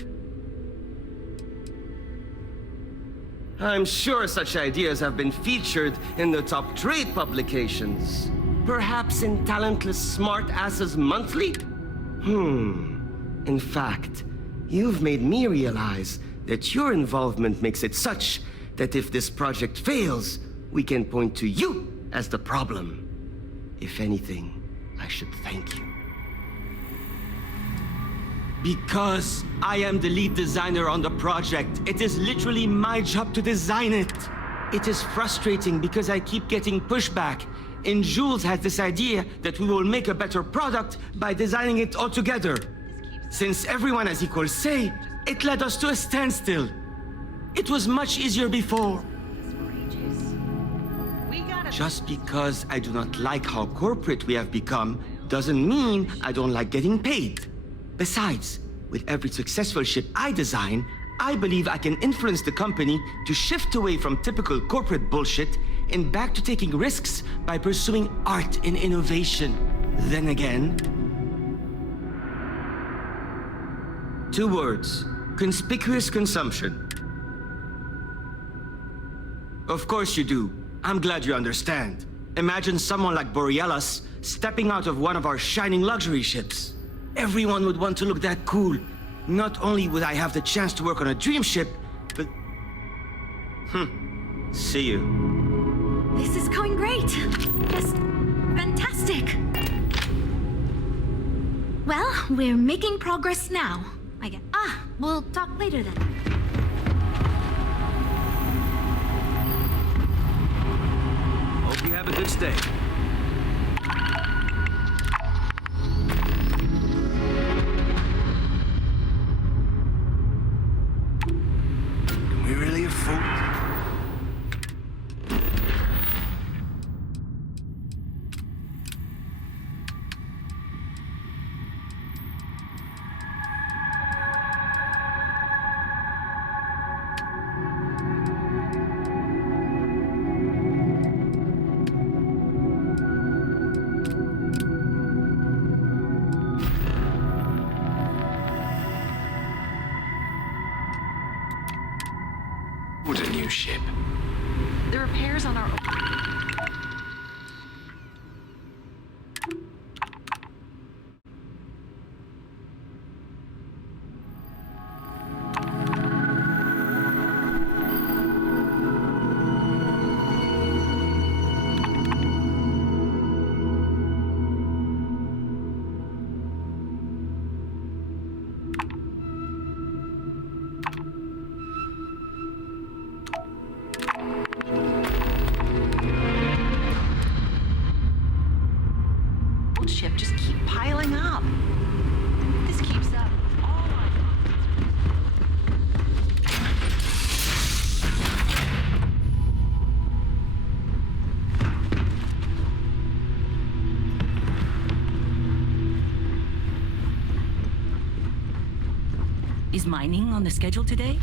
I'm sure such ideas have been featured in the top trade publications. Perhaps in Talentless Smart Asses Monthly? In fact, You've made me realize that your involvement makes it such that if this project fails, we can point to you as the problem. If anything, I should thank you. Because I am the lead designer on the project. It is literally my job to design it. It is frustrating because I keep getting pushback. And Jules has this idea that we will make a better product by designing it all together. Since everyone has equal say, it led us to a standstill. It was much easier before. Just because I do not like how corporate we have become doesn't mean I don't like getting paid. Besides, with every successful ship I design, I believe I can influence the company to shift away from typical corporate bullshit and back to taking risks by pursuing art and innovation. Then again, 2 words: conspicuous consumption. Of course you do. I'm glad you understand. Imagine someone like Borealis stepping out of one of our shining luxury ships. Everyone would want to look that cool. Not only would I have the chance to work on a dream ship, but... See you. This is going great. Just fantastic. Well, we're making progress now, I guess. We'll talk later then. Hope you have a good stay. Can we really afford... What a new ship. The repairs on our... ship just keep piling up. If this keeps up, all my Is mining on the schedule today?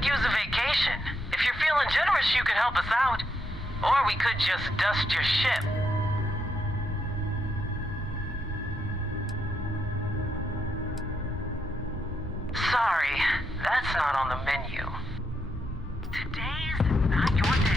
could use a vacation. If you're feeling generous, you could help us out. Or we could just dust your ship. Sorry, that's not on the menu. Today's not your day.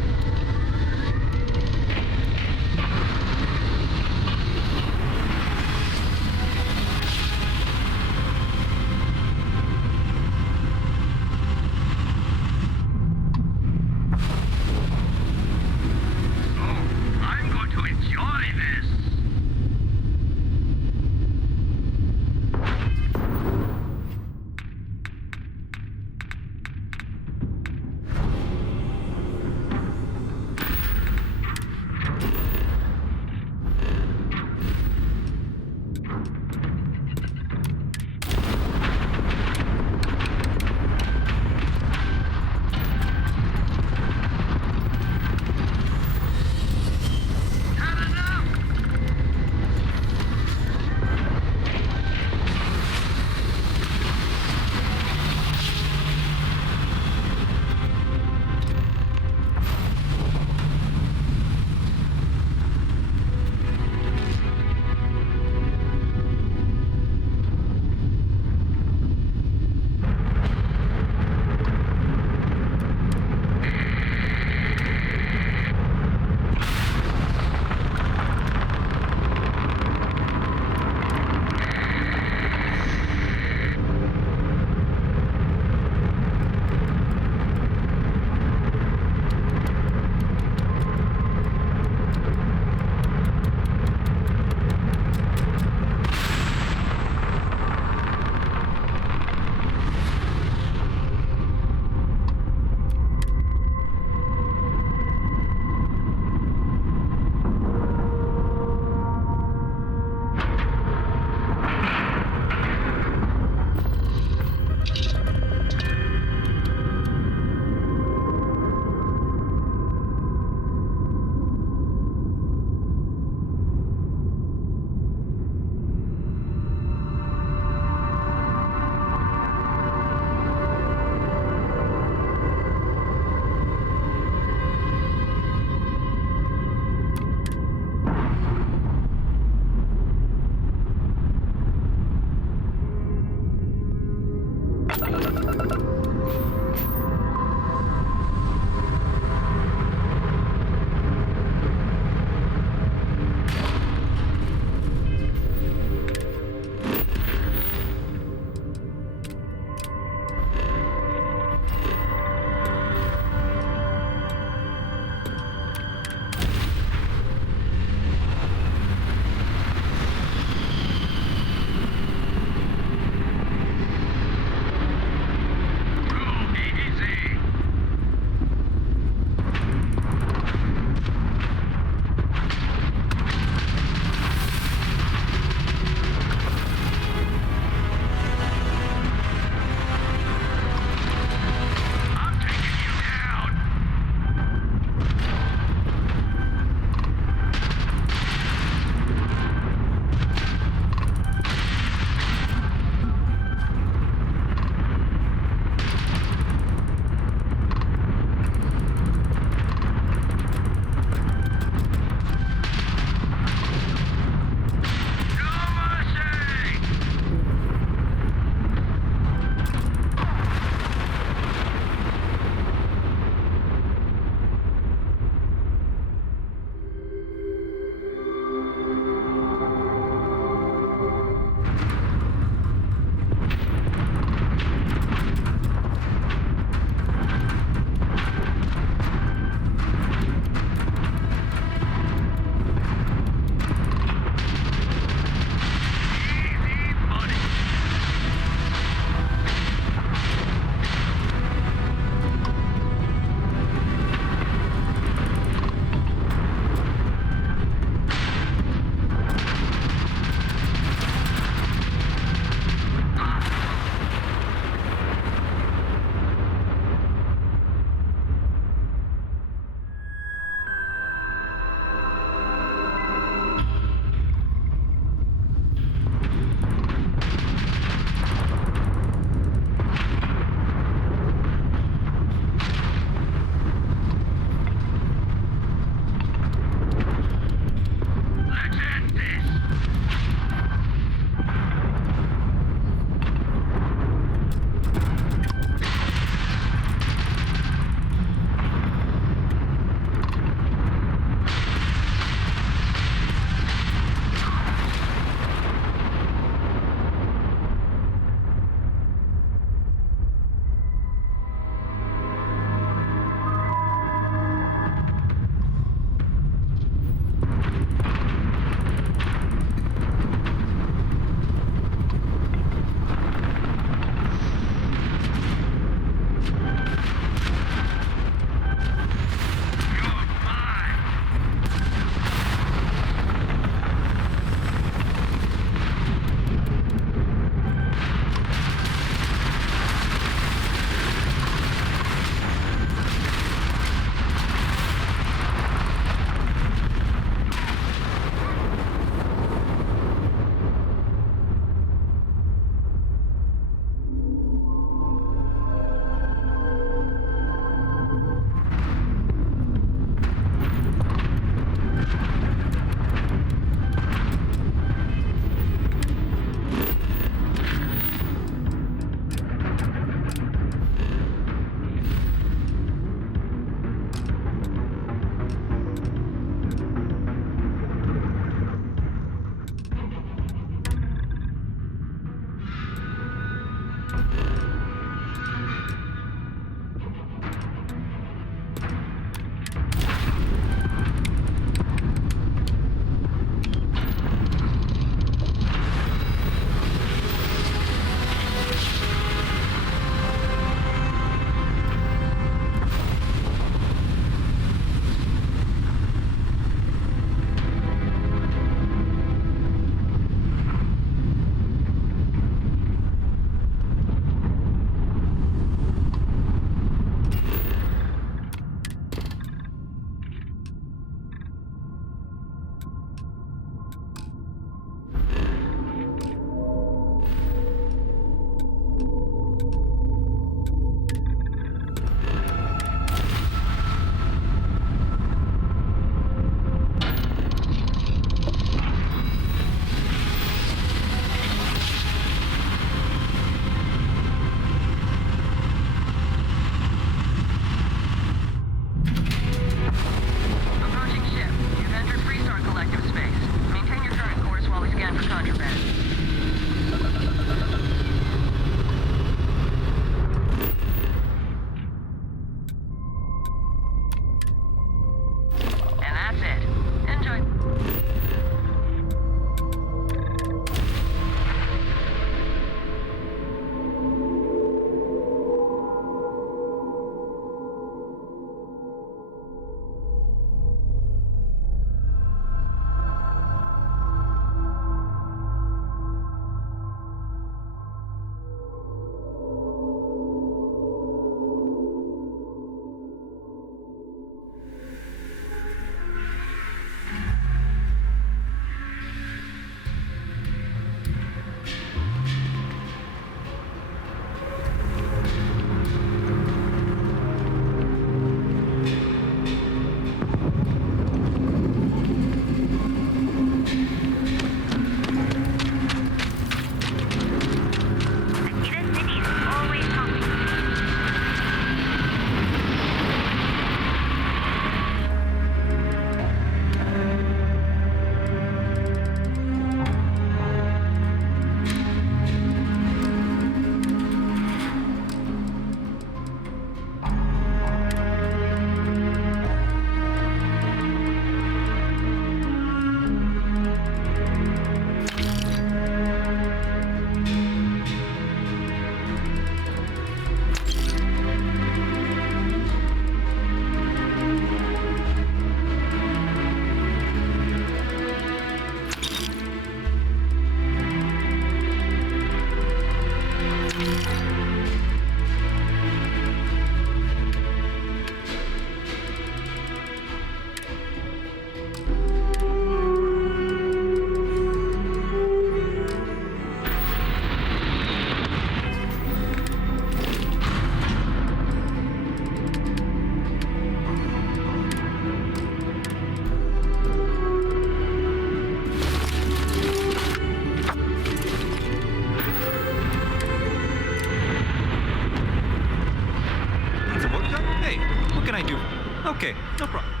Okay, no problem.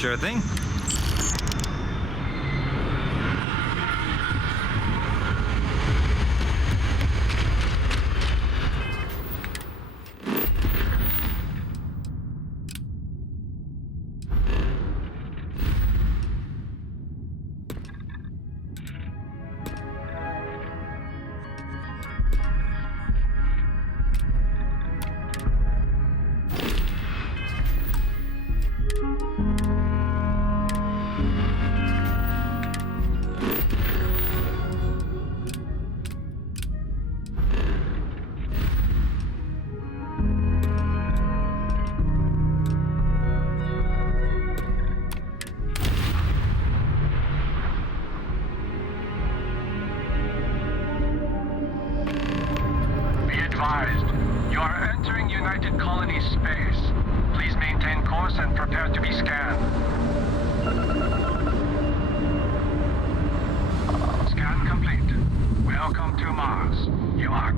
Sure thing. You are entering United Colonies space. Please maintain course and prepare to be scanned. Scan complete. Welcome to Mars. You are...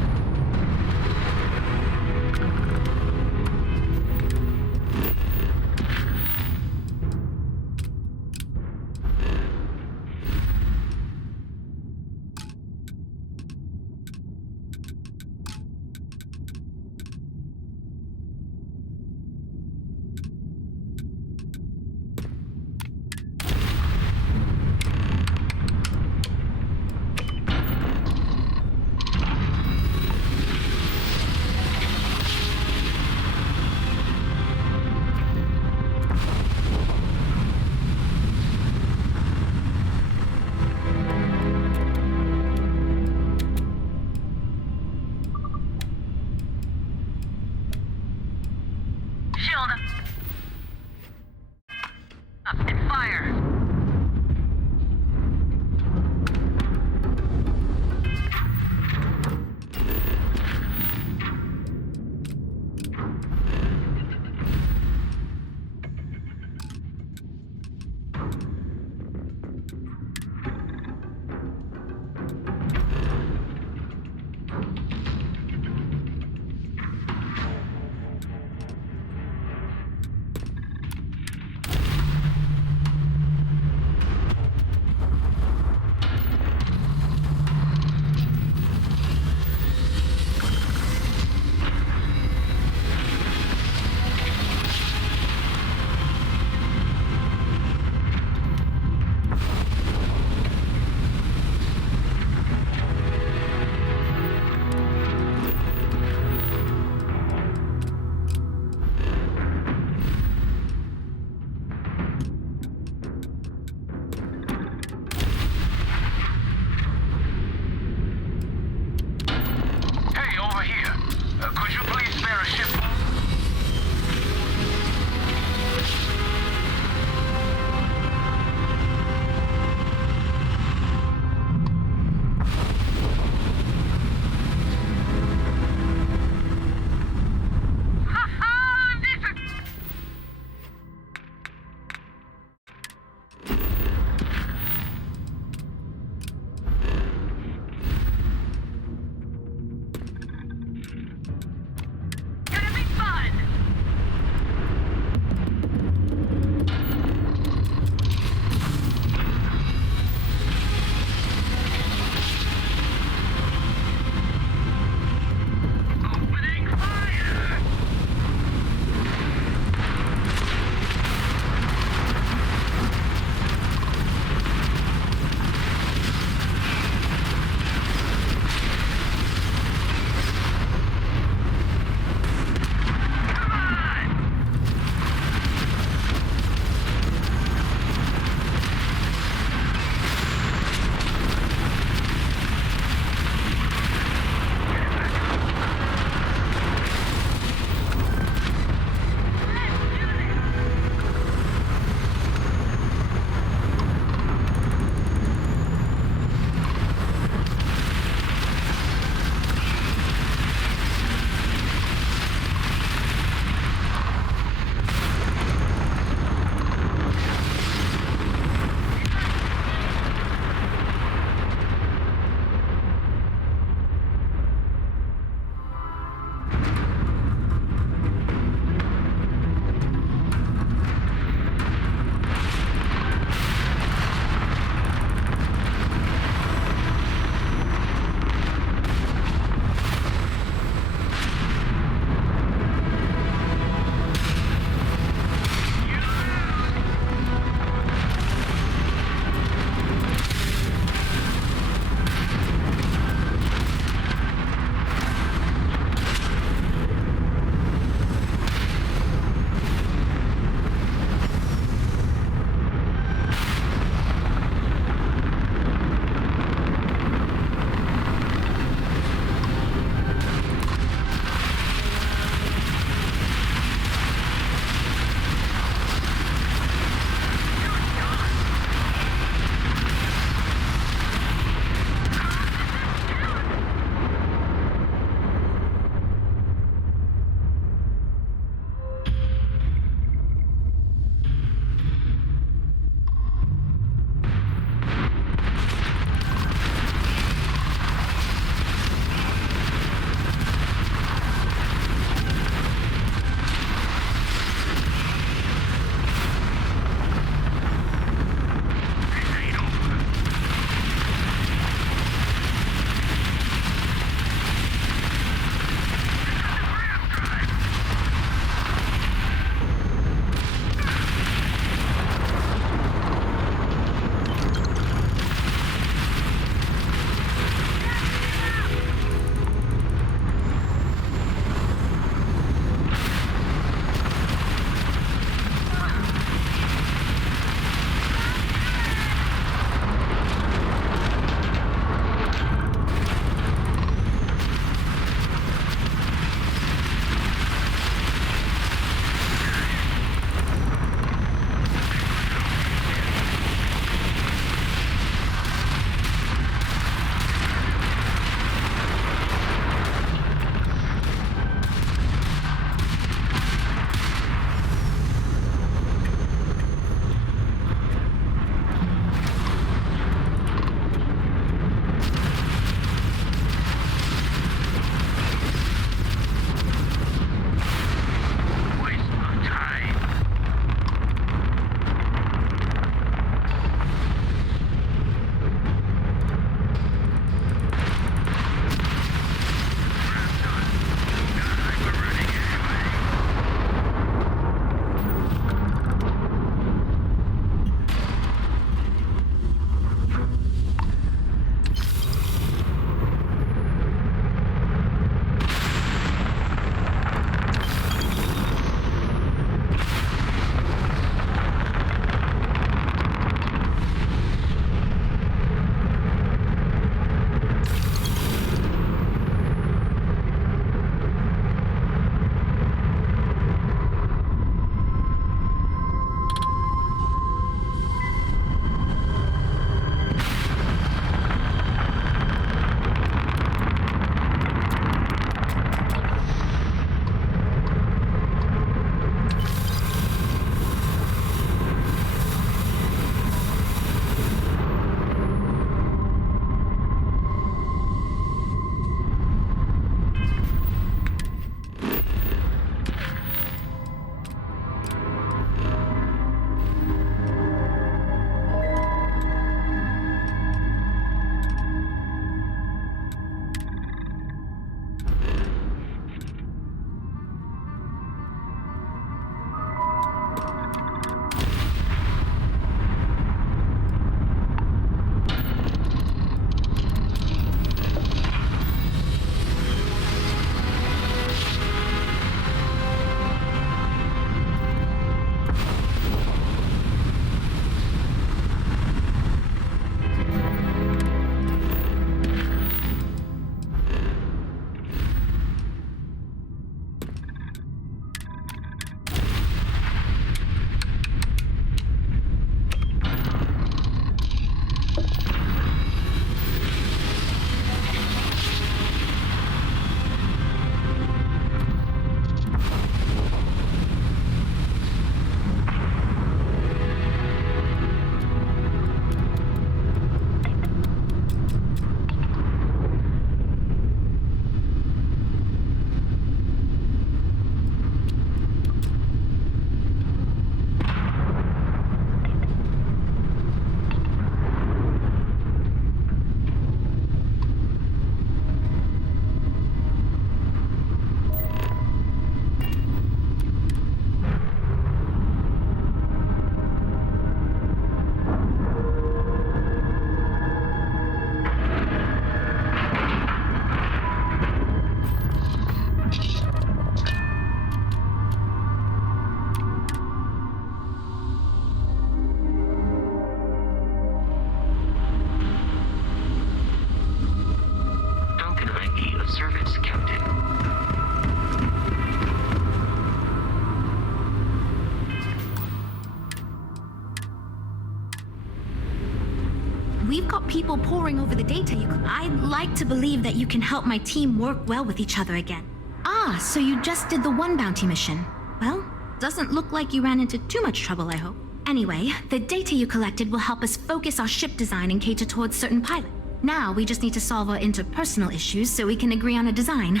we've got people poring over the data. I'd like to believe that you can help my team work well with each other again. Ah, so you just did the one bounty mission. Well, doesn't look like you ran into too much trouble, I hope. Anyway, the data you collected will help us focus our ship design and cater towards certain pilots. Now, we just need to solve our interpersonal issues so we can agree on a design.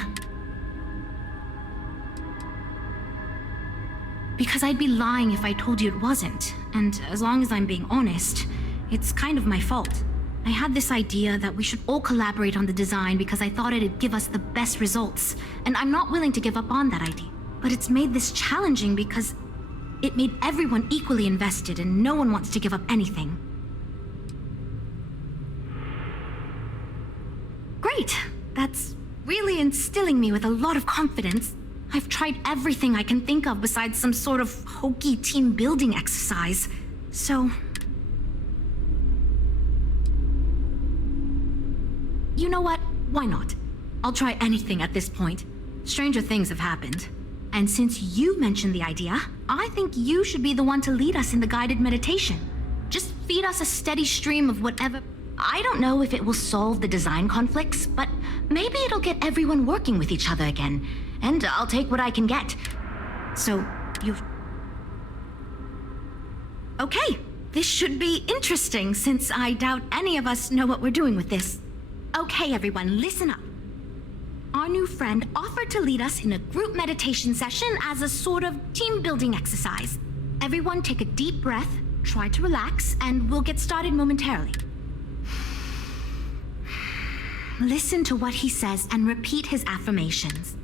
Because I'd be lying if I told you it wasn't. And as long as I'm being honest, it's kind of my fault. I had this idea that we should all collaborate on the design because I thought it'd give us the best results. And I'm not willing to give up on that idea. But it's made this challenging because it made everyone equally invested and no one wants to give up anything. Great. That's really instilling me with a lot of confidence. I've tried everything I can think of besides some sort of hokey team building exercise. So... you know what? Why not? I'll try anything at this point. Stranger things have happened. And since you mentioned the idea, I think you should be the one to lead us in the guided meditation. Just feed us a steady stream of whatever... I don't know if it will solve the design conflicts, but maybe it'll get everyone working with each other again. And I'll take what I can get. So, you've... Okay, this should be interesting since I doubt any of us know what we're doing with this. Okay, everyone, listen up. Our new friend offered to lead us in a group meditation session as a sort of team-building exercise. Everyone take a deep breath, try to relax, and we'll get started momentarily. Listen to what he says and repeat his affirmations.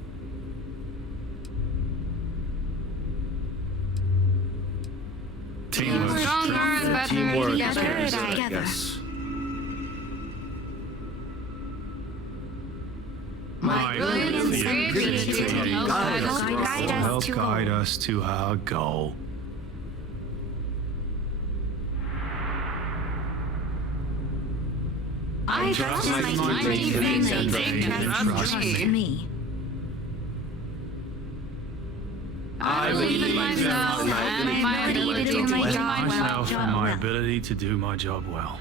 Teamwork. Teamwork. Together. My brilliance and creativity help guide us to our goal. I trust my teammates and they trust me. I believe in myself and my ability to do my job myself and my well. ability to do my job well.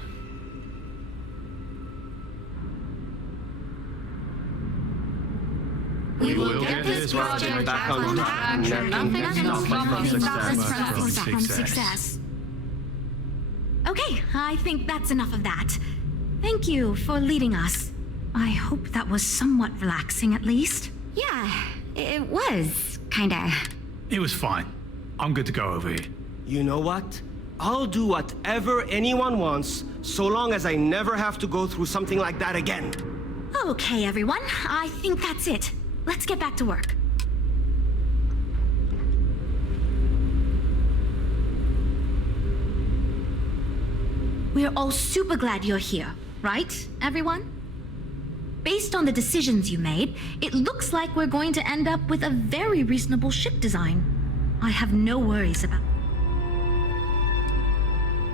We will get this project back on track. Nothing can stop us from success. Okay, I think that's enough of that. Thank you for leading us. I hope that was somewhat relaxing, at least. Yeah, it was, kinda. It was fine. I'm good to go over here. You know what? I'll do whatever anyone wants, so long as I never have to go through something like that again. Okay, everyone, I think that's it. Let's get back to work. We're all super glad you're here, right, everyone? Based on the decisions you made, it looks like we're going to end up with a very reasonable ship design. I have no worries about it.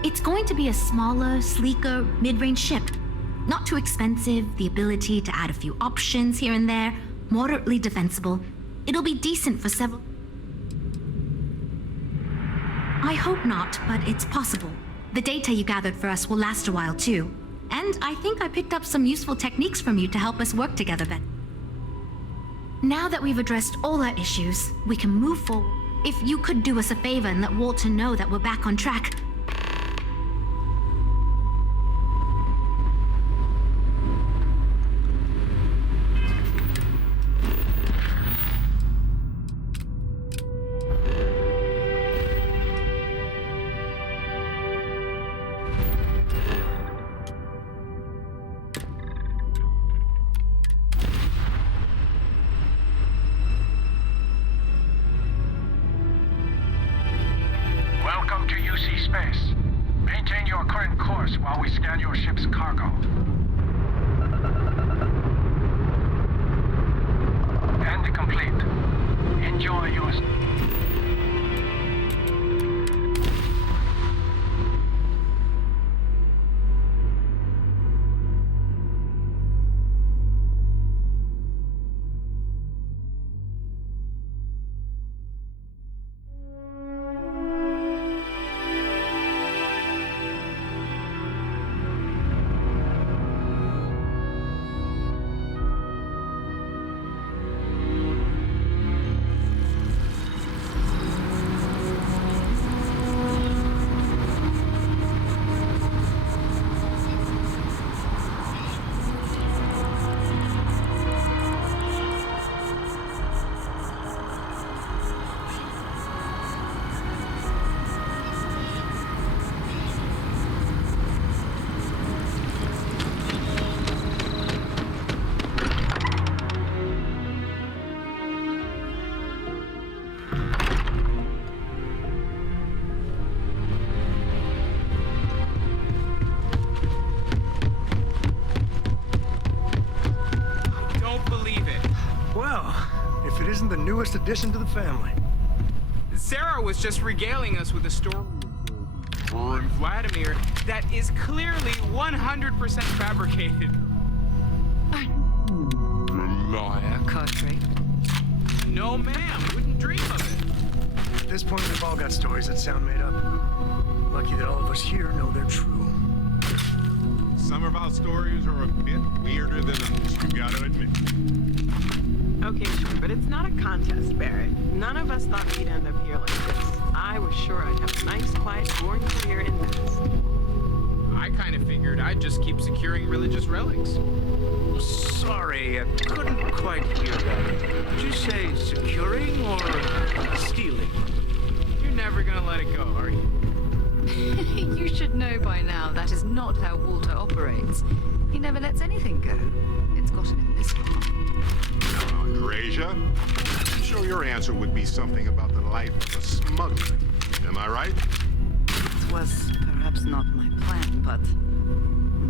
It's going to be a smaller, sleeker, mid-range ship. Not too expensive, the ability to add a few options here and there, moderately defensible. It'll be decent for several... I hope not, but it's possible. The data you gathered for us will last a while too. And I think I picked up some useful techniques from you to help us work together better. Now that we've addressed all our issues, we can move forward. If you could do us a favor and let Walter know that we're back on track. Welcome to UC Space. Maintain your current course while we scan your ship's cargo. And complete. Enjoy your... newest addition to the family. Sarah was just regaling us with a story of Vladimir that is clearly 100% fabricated. Liar. Cartwright. No, ma'am. Wouldn't dream of it. At this point, we've all got stories that sound made up. Lucky that all of us here know they're true. Some of our stories are a bit weirder than others, you gotta admit. Okay, sure, but it's not a contest, Barrett. None of us thought we'd end up here like this. I was sure I'd have a nice, quiet, boring career in medicine. I kind of figured I'd just keep securing religious relics. Sorry, I couldn't quite hear that. Did you say securing or stealing? You're never gonna let it go, are you? You should know by now that is not how Walter operates. He never lets anything go. It's gotten him this far. Gracia, I'm sure your answer would be something about the life of a smuggler. Am I right? It was perhaps not my plan, but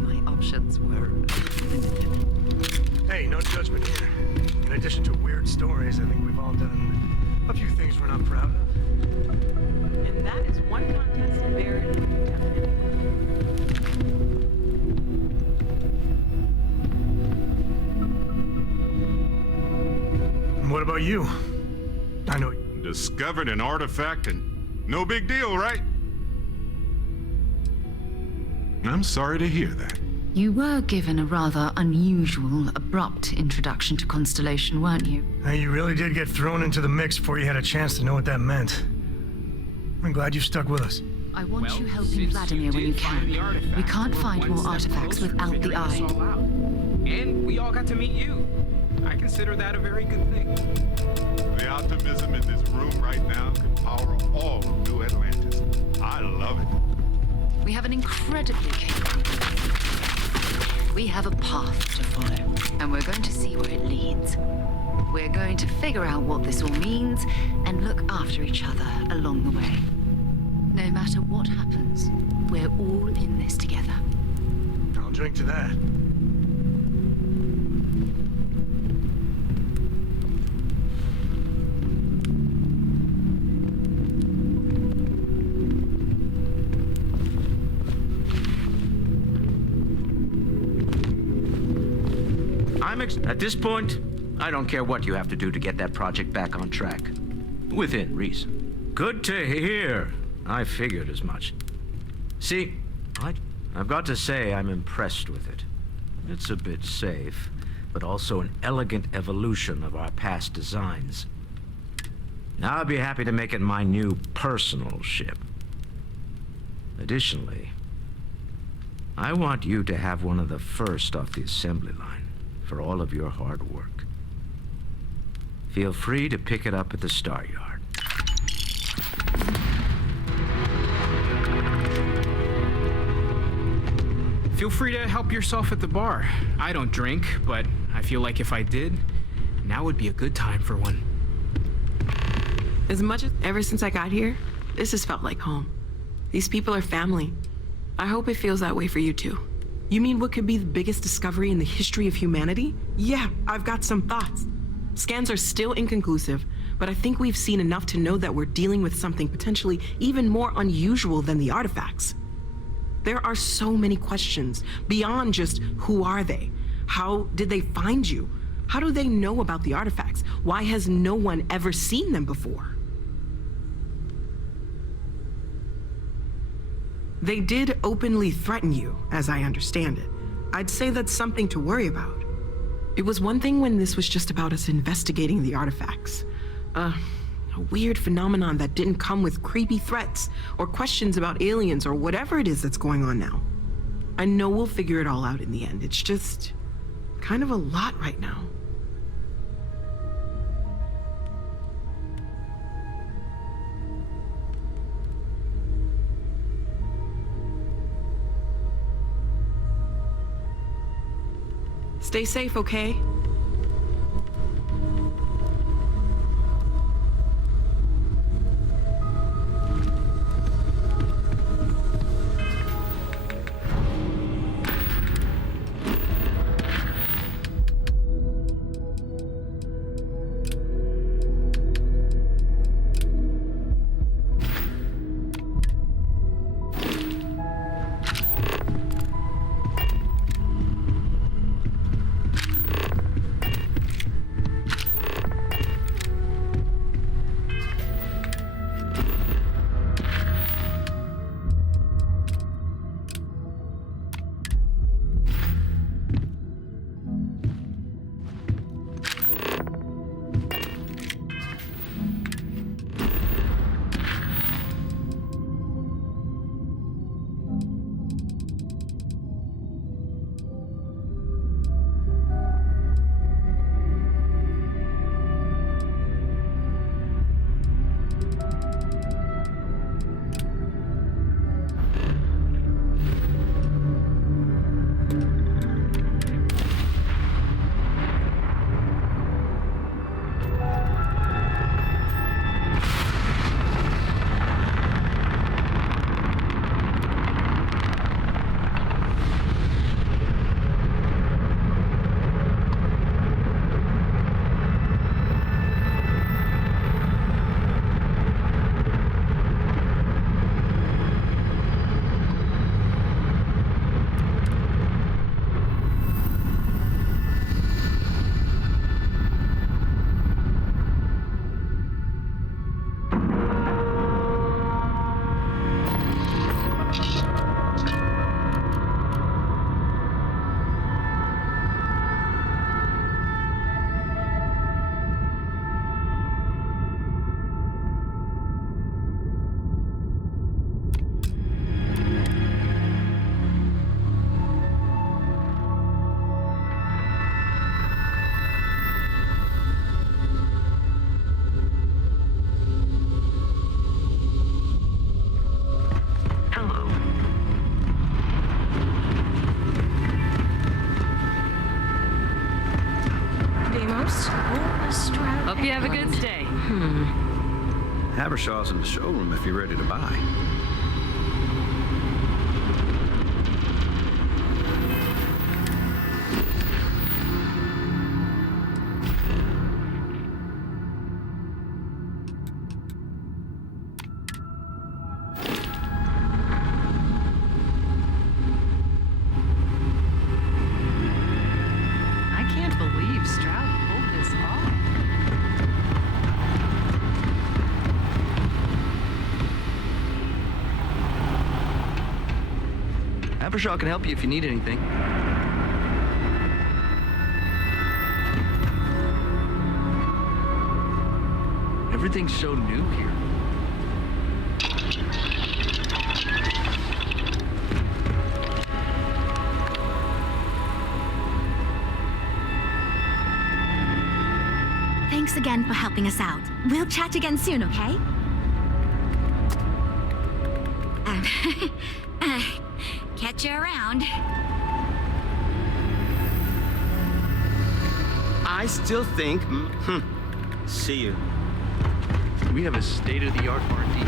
my options were limited. Hey, no judgment here. In addition to weird stories, I think we've all done a few things we're not proud of. And that is one contest Barrett definitely. What about you? I know. Discovered an artifact and no big deal, right? I'm sorry to hear that. You were given a rather unusual, abrupt introduction to Constellation, weren't you? Hey, you really did get thrown into the mix before you had a chance to know what that meant. I'm glad you stuck with us. I want you helping Vladimir when you can. We can't find more artifacts without the Eye. And we all got to meet you. I consider that a very good thing. The optimism in this room right now could power all of New Atlantis. I love it. We have an incredibly capable group. We have a path to follow, and we're going to see where it leads. We're going to figure out what this all means and look after each other along the way. No matter what happens, we're all in this together. I'll drink to that. At this point, I don't care what you have to do to get that project back on track. Within reason. Good to hear. I figured as much. See, I've got to say I'm impressed with it. It's a bit safe, but also an elegant evolution of our past designs. Now I'd be happy to make it my new personal ship. Additionally, I want you to have one of the first off the assembly line for all of your hard work. Feel free to pick it up at the Star Yard. Feel free to help yourself at the bar. I don't drink, but I feel like if I did, now would be a good time for one. As much as ever since I got here, this has felt like home. These people are family. I hope it feels that way for you too. You mean what could be the biggest discovery in the history of humanity? Yeah, I've got some thoughts. Scans are still inconclusive, but I think we've seen enough to know that we're dealing with something potentially even more unusual than the artifacts. There are so many questions beyond just who are they? How did they find you? How do they know about the artifacts? Why has no one ever seen them before? They did openly threaten you, as I understand it. I'd say that's something to worry about. It was one thing when this was just about us investigating the artifacts. A weird phenomenon that didn't come with creepy threats or questions about aliens or whatever it is that's going on now. I know we'll figure it all out in the end. It's just kind of a lot right now. Stay safe, okay? have a good stay. Habershaw's in the showroom if you're ready to buy. I can't believe Stroud pulled this off. Habershaw can help you if you need anything. Everything's so new here. Thanks again for helping us out. We'll chat again soon, okay? Catch you around. I still think. See you. We have a state-of-the-art R&D.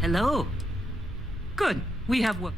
Hello. Good. We have work.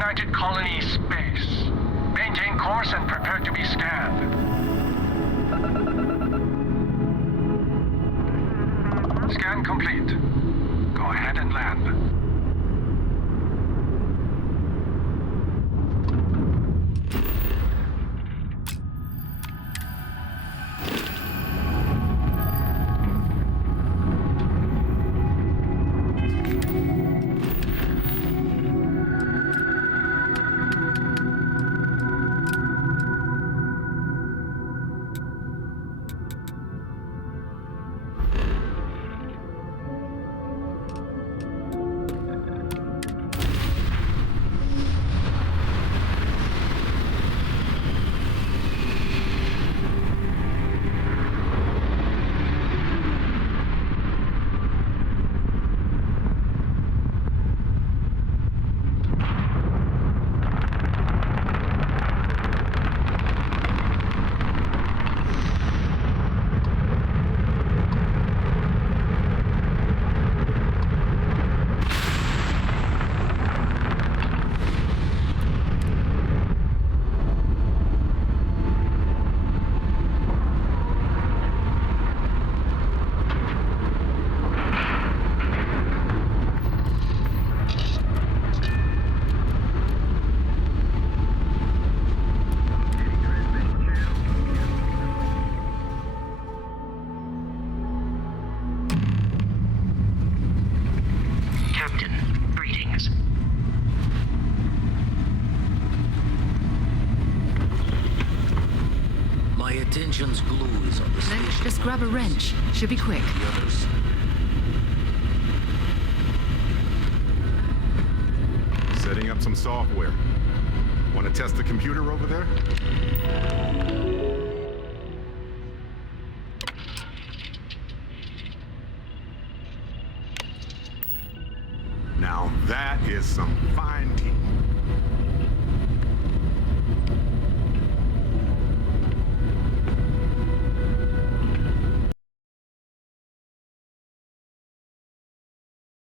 United Colony space. Maintain course and prepare to be scanned. Scan complete. Go ahead and land. Attention's glue is on the station. Just grab a wrench. Should be quick. The others. Setting up some software. Want to test the computer over there? Now that is some fine teamwork.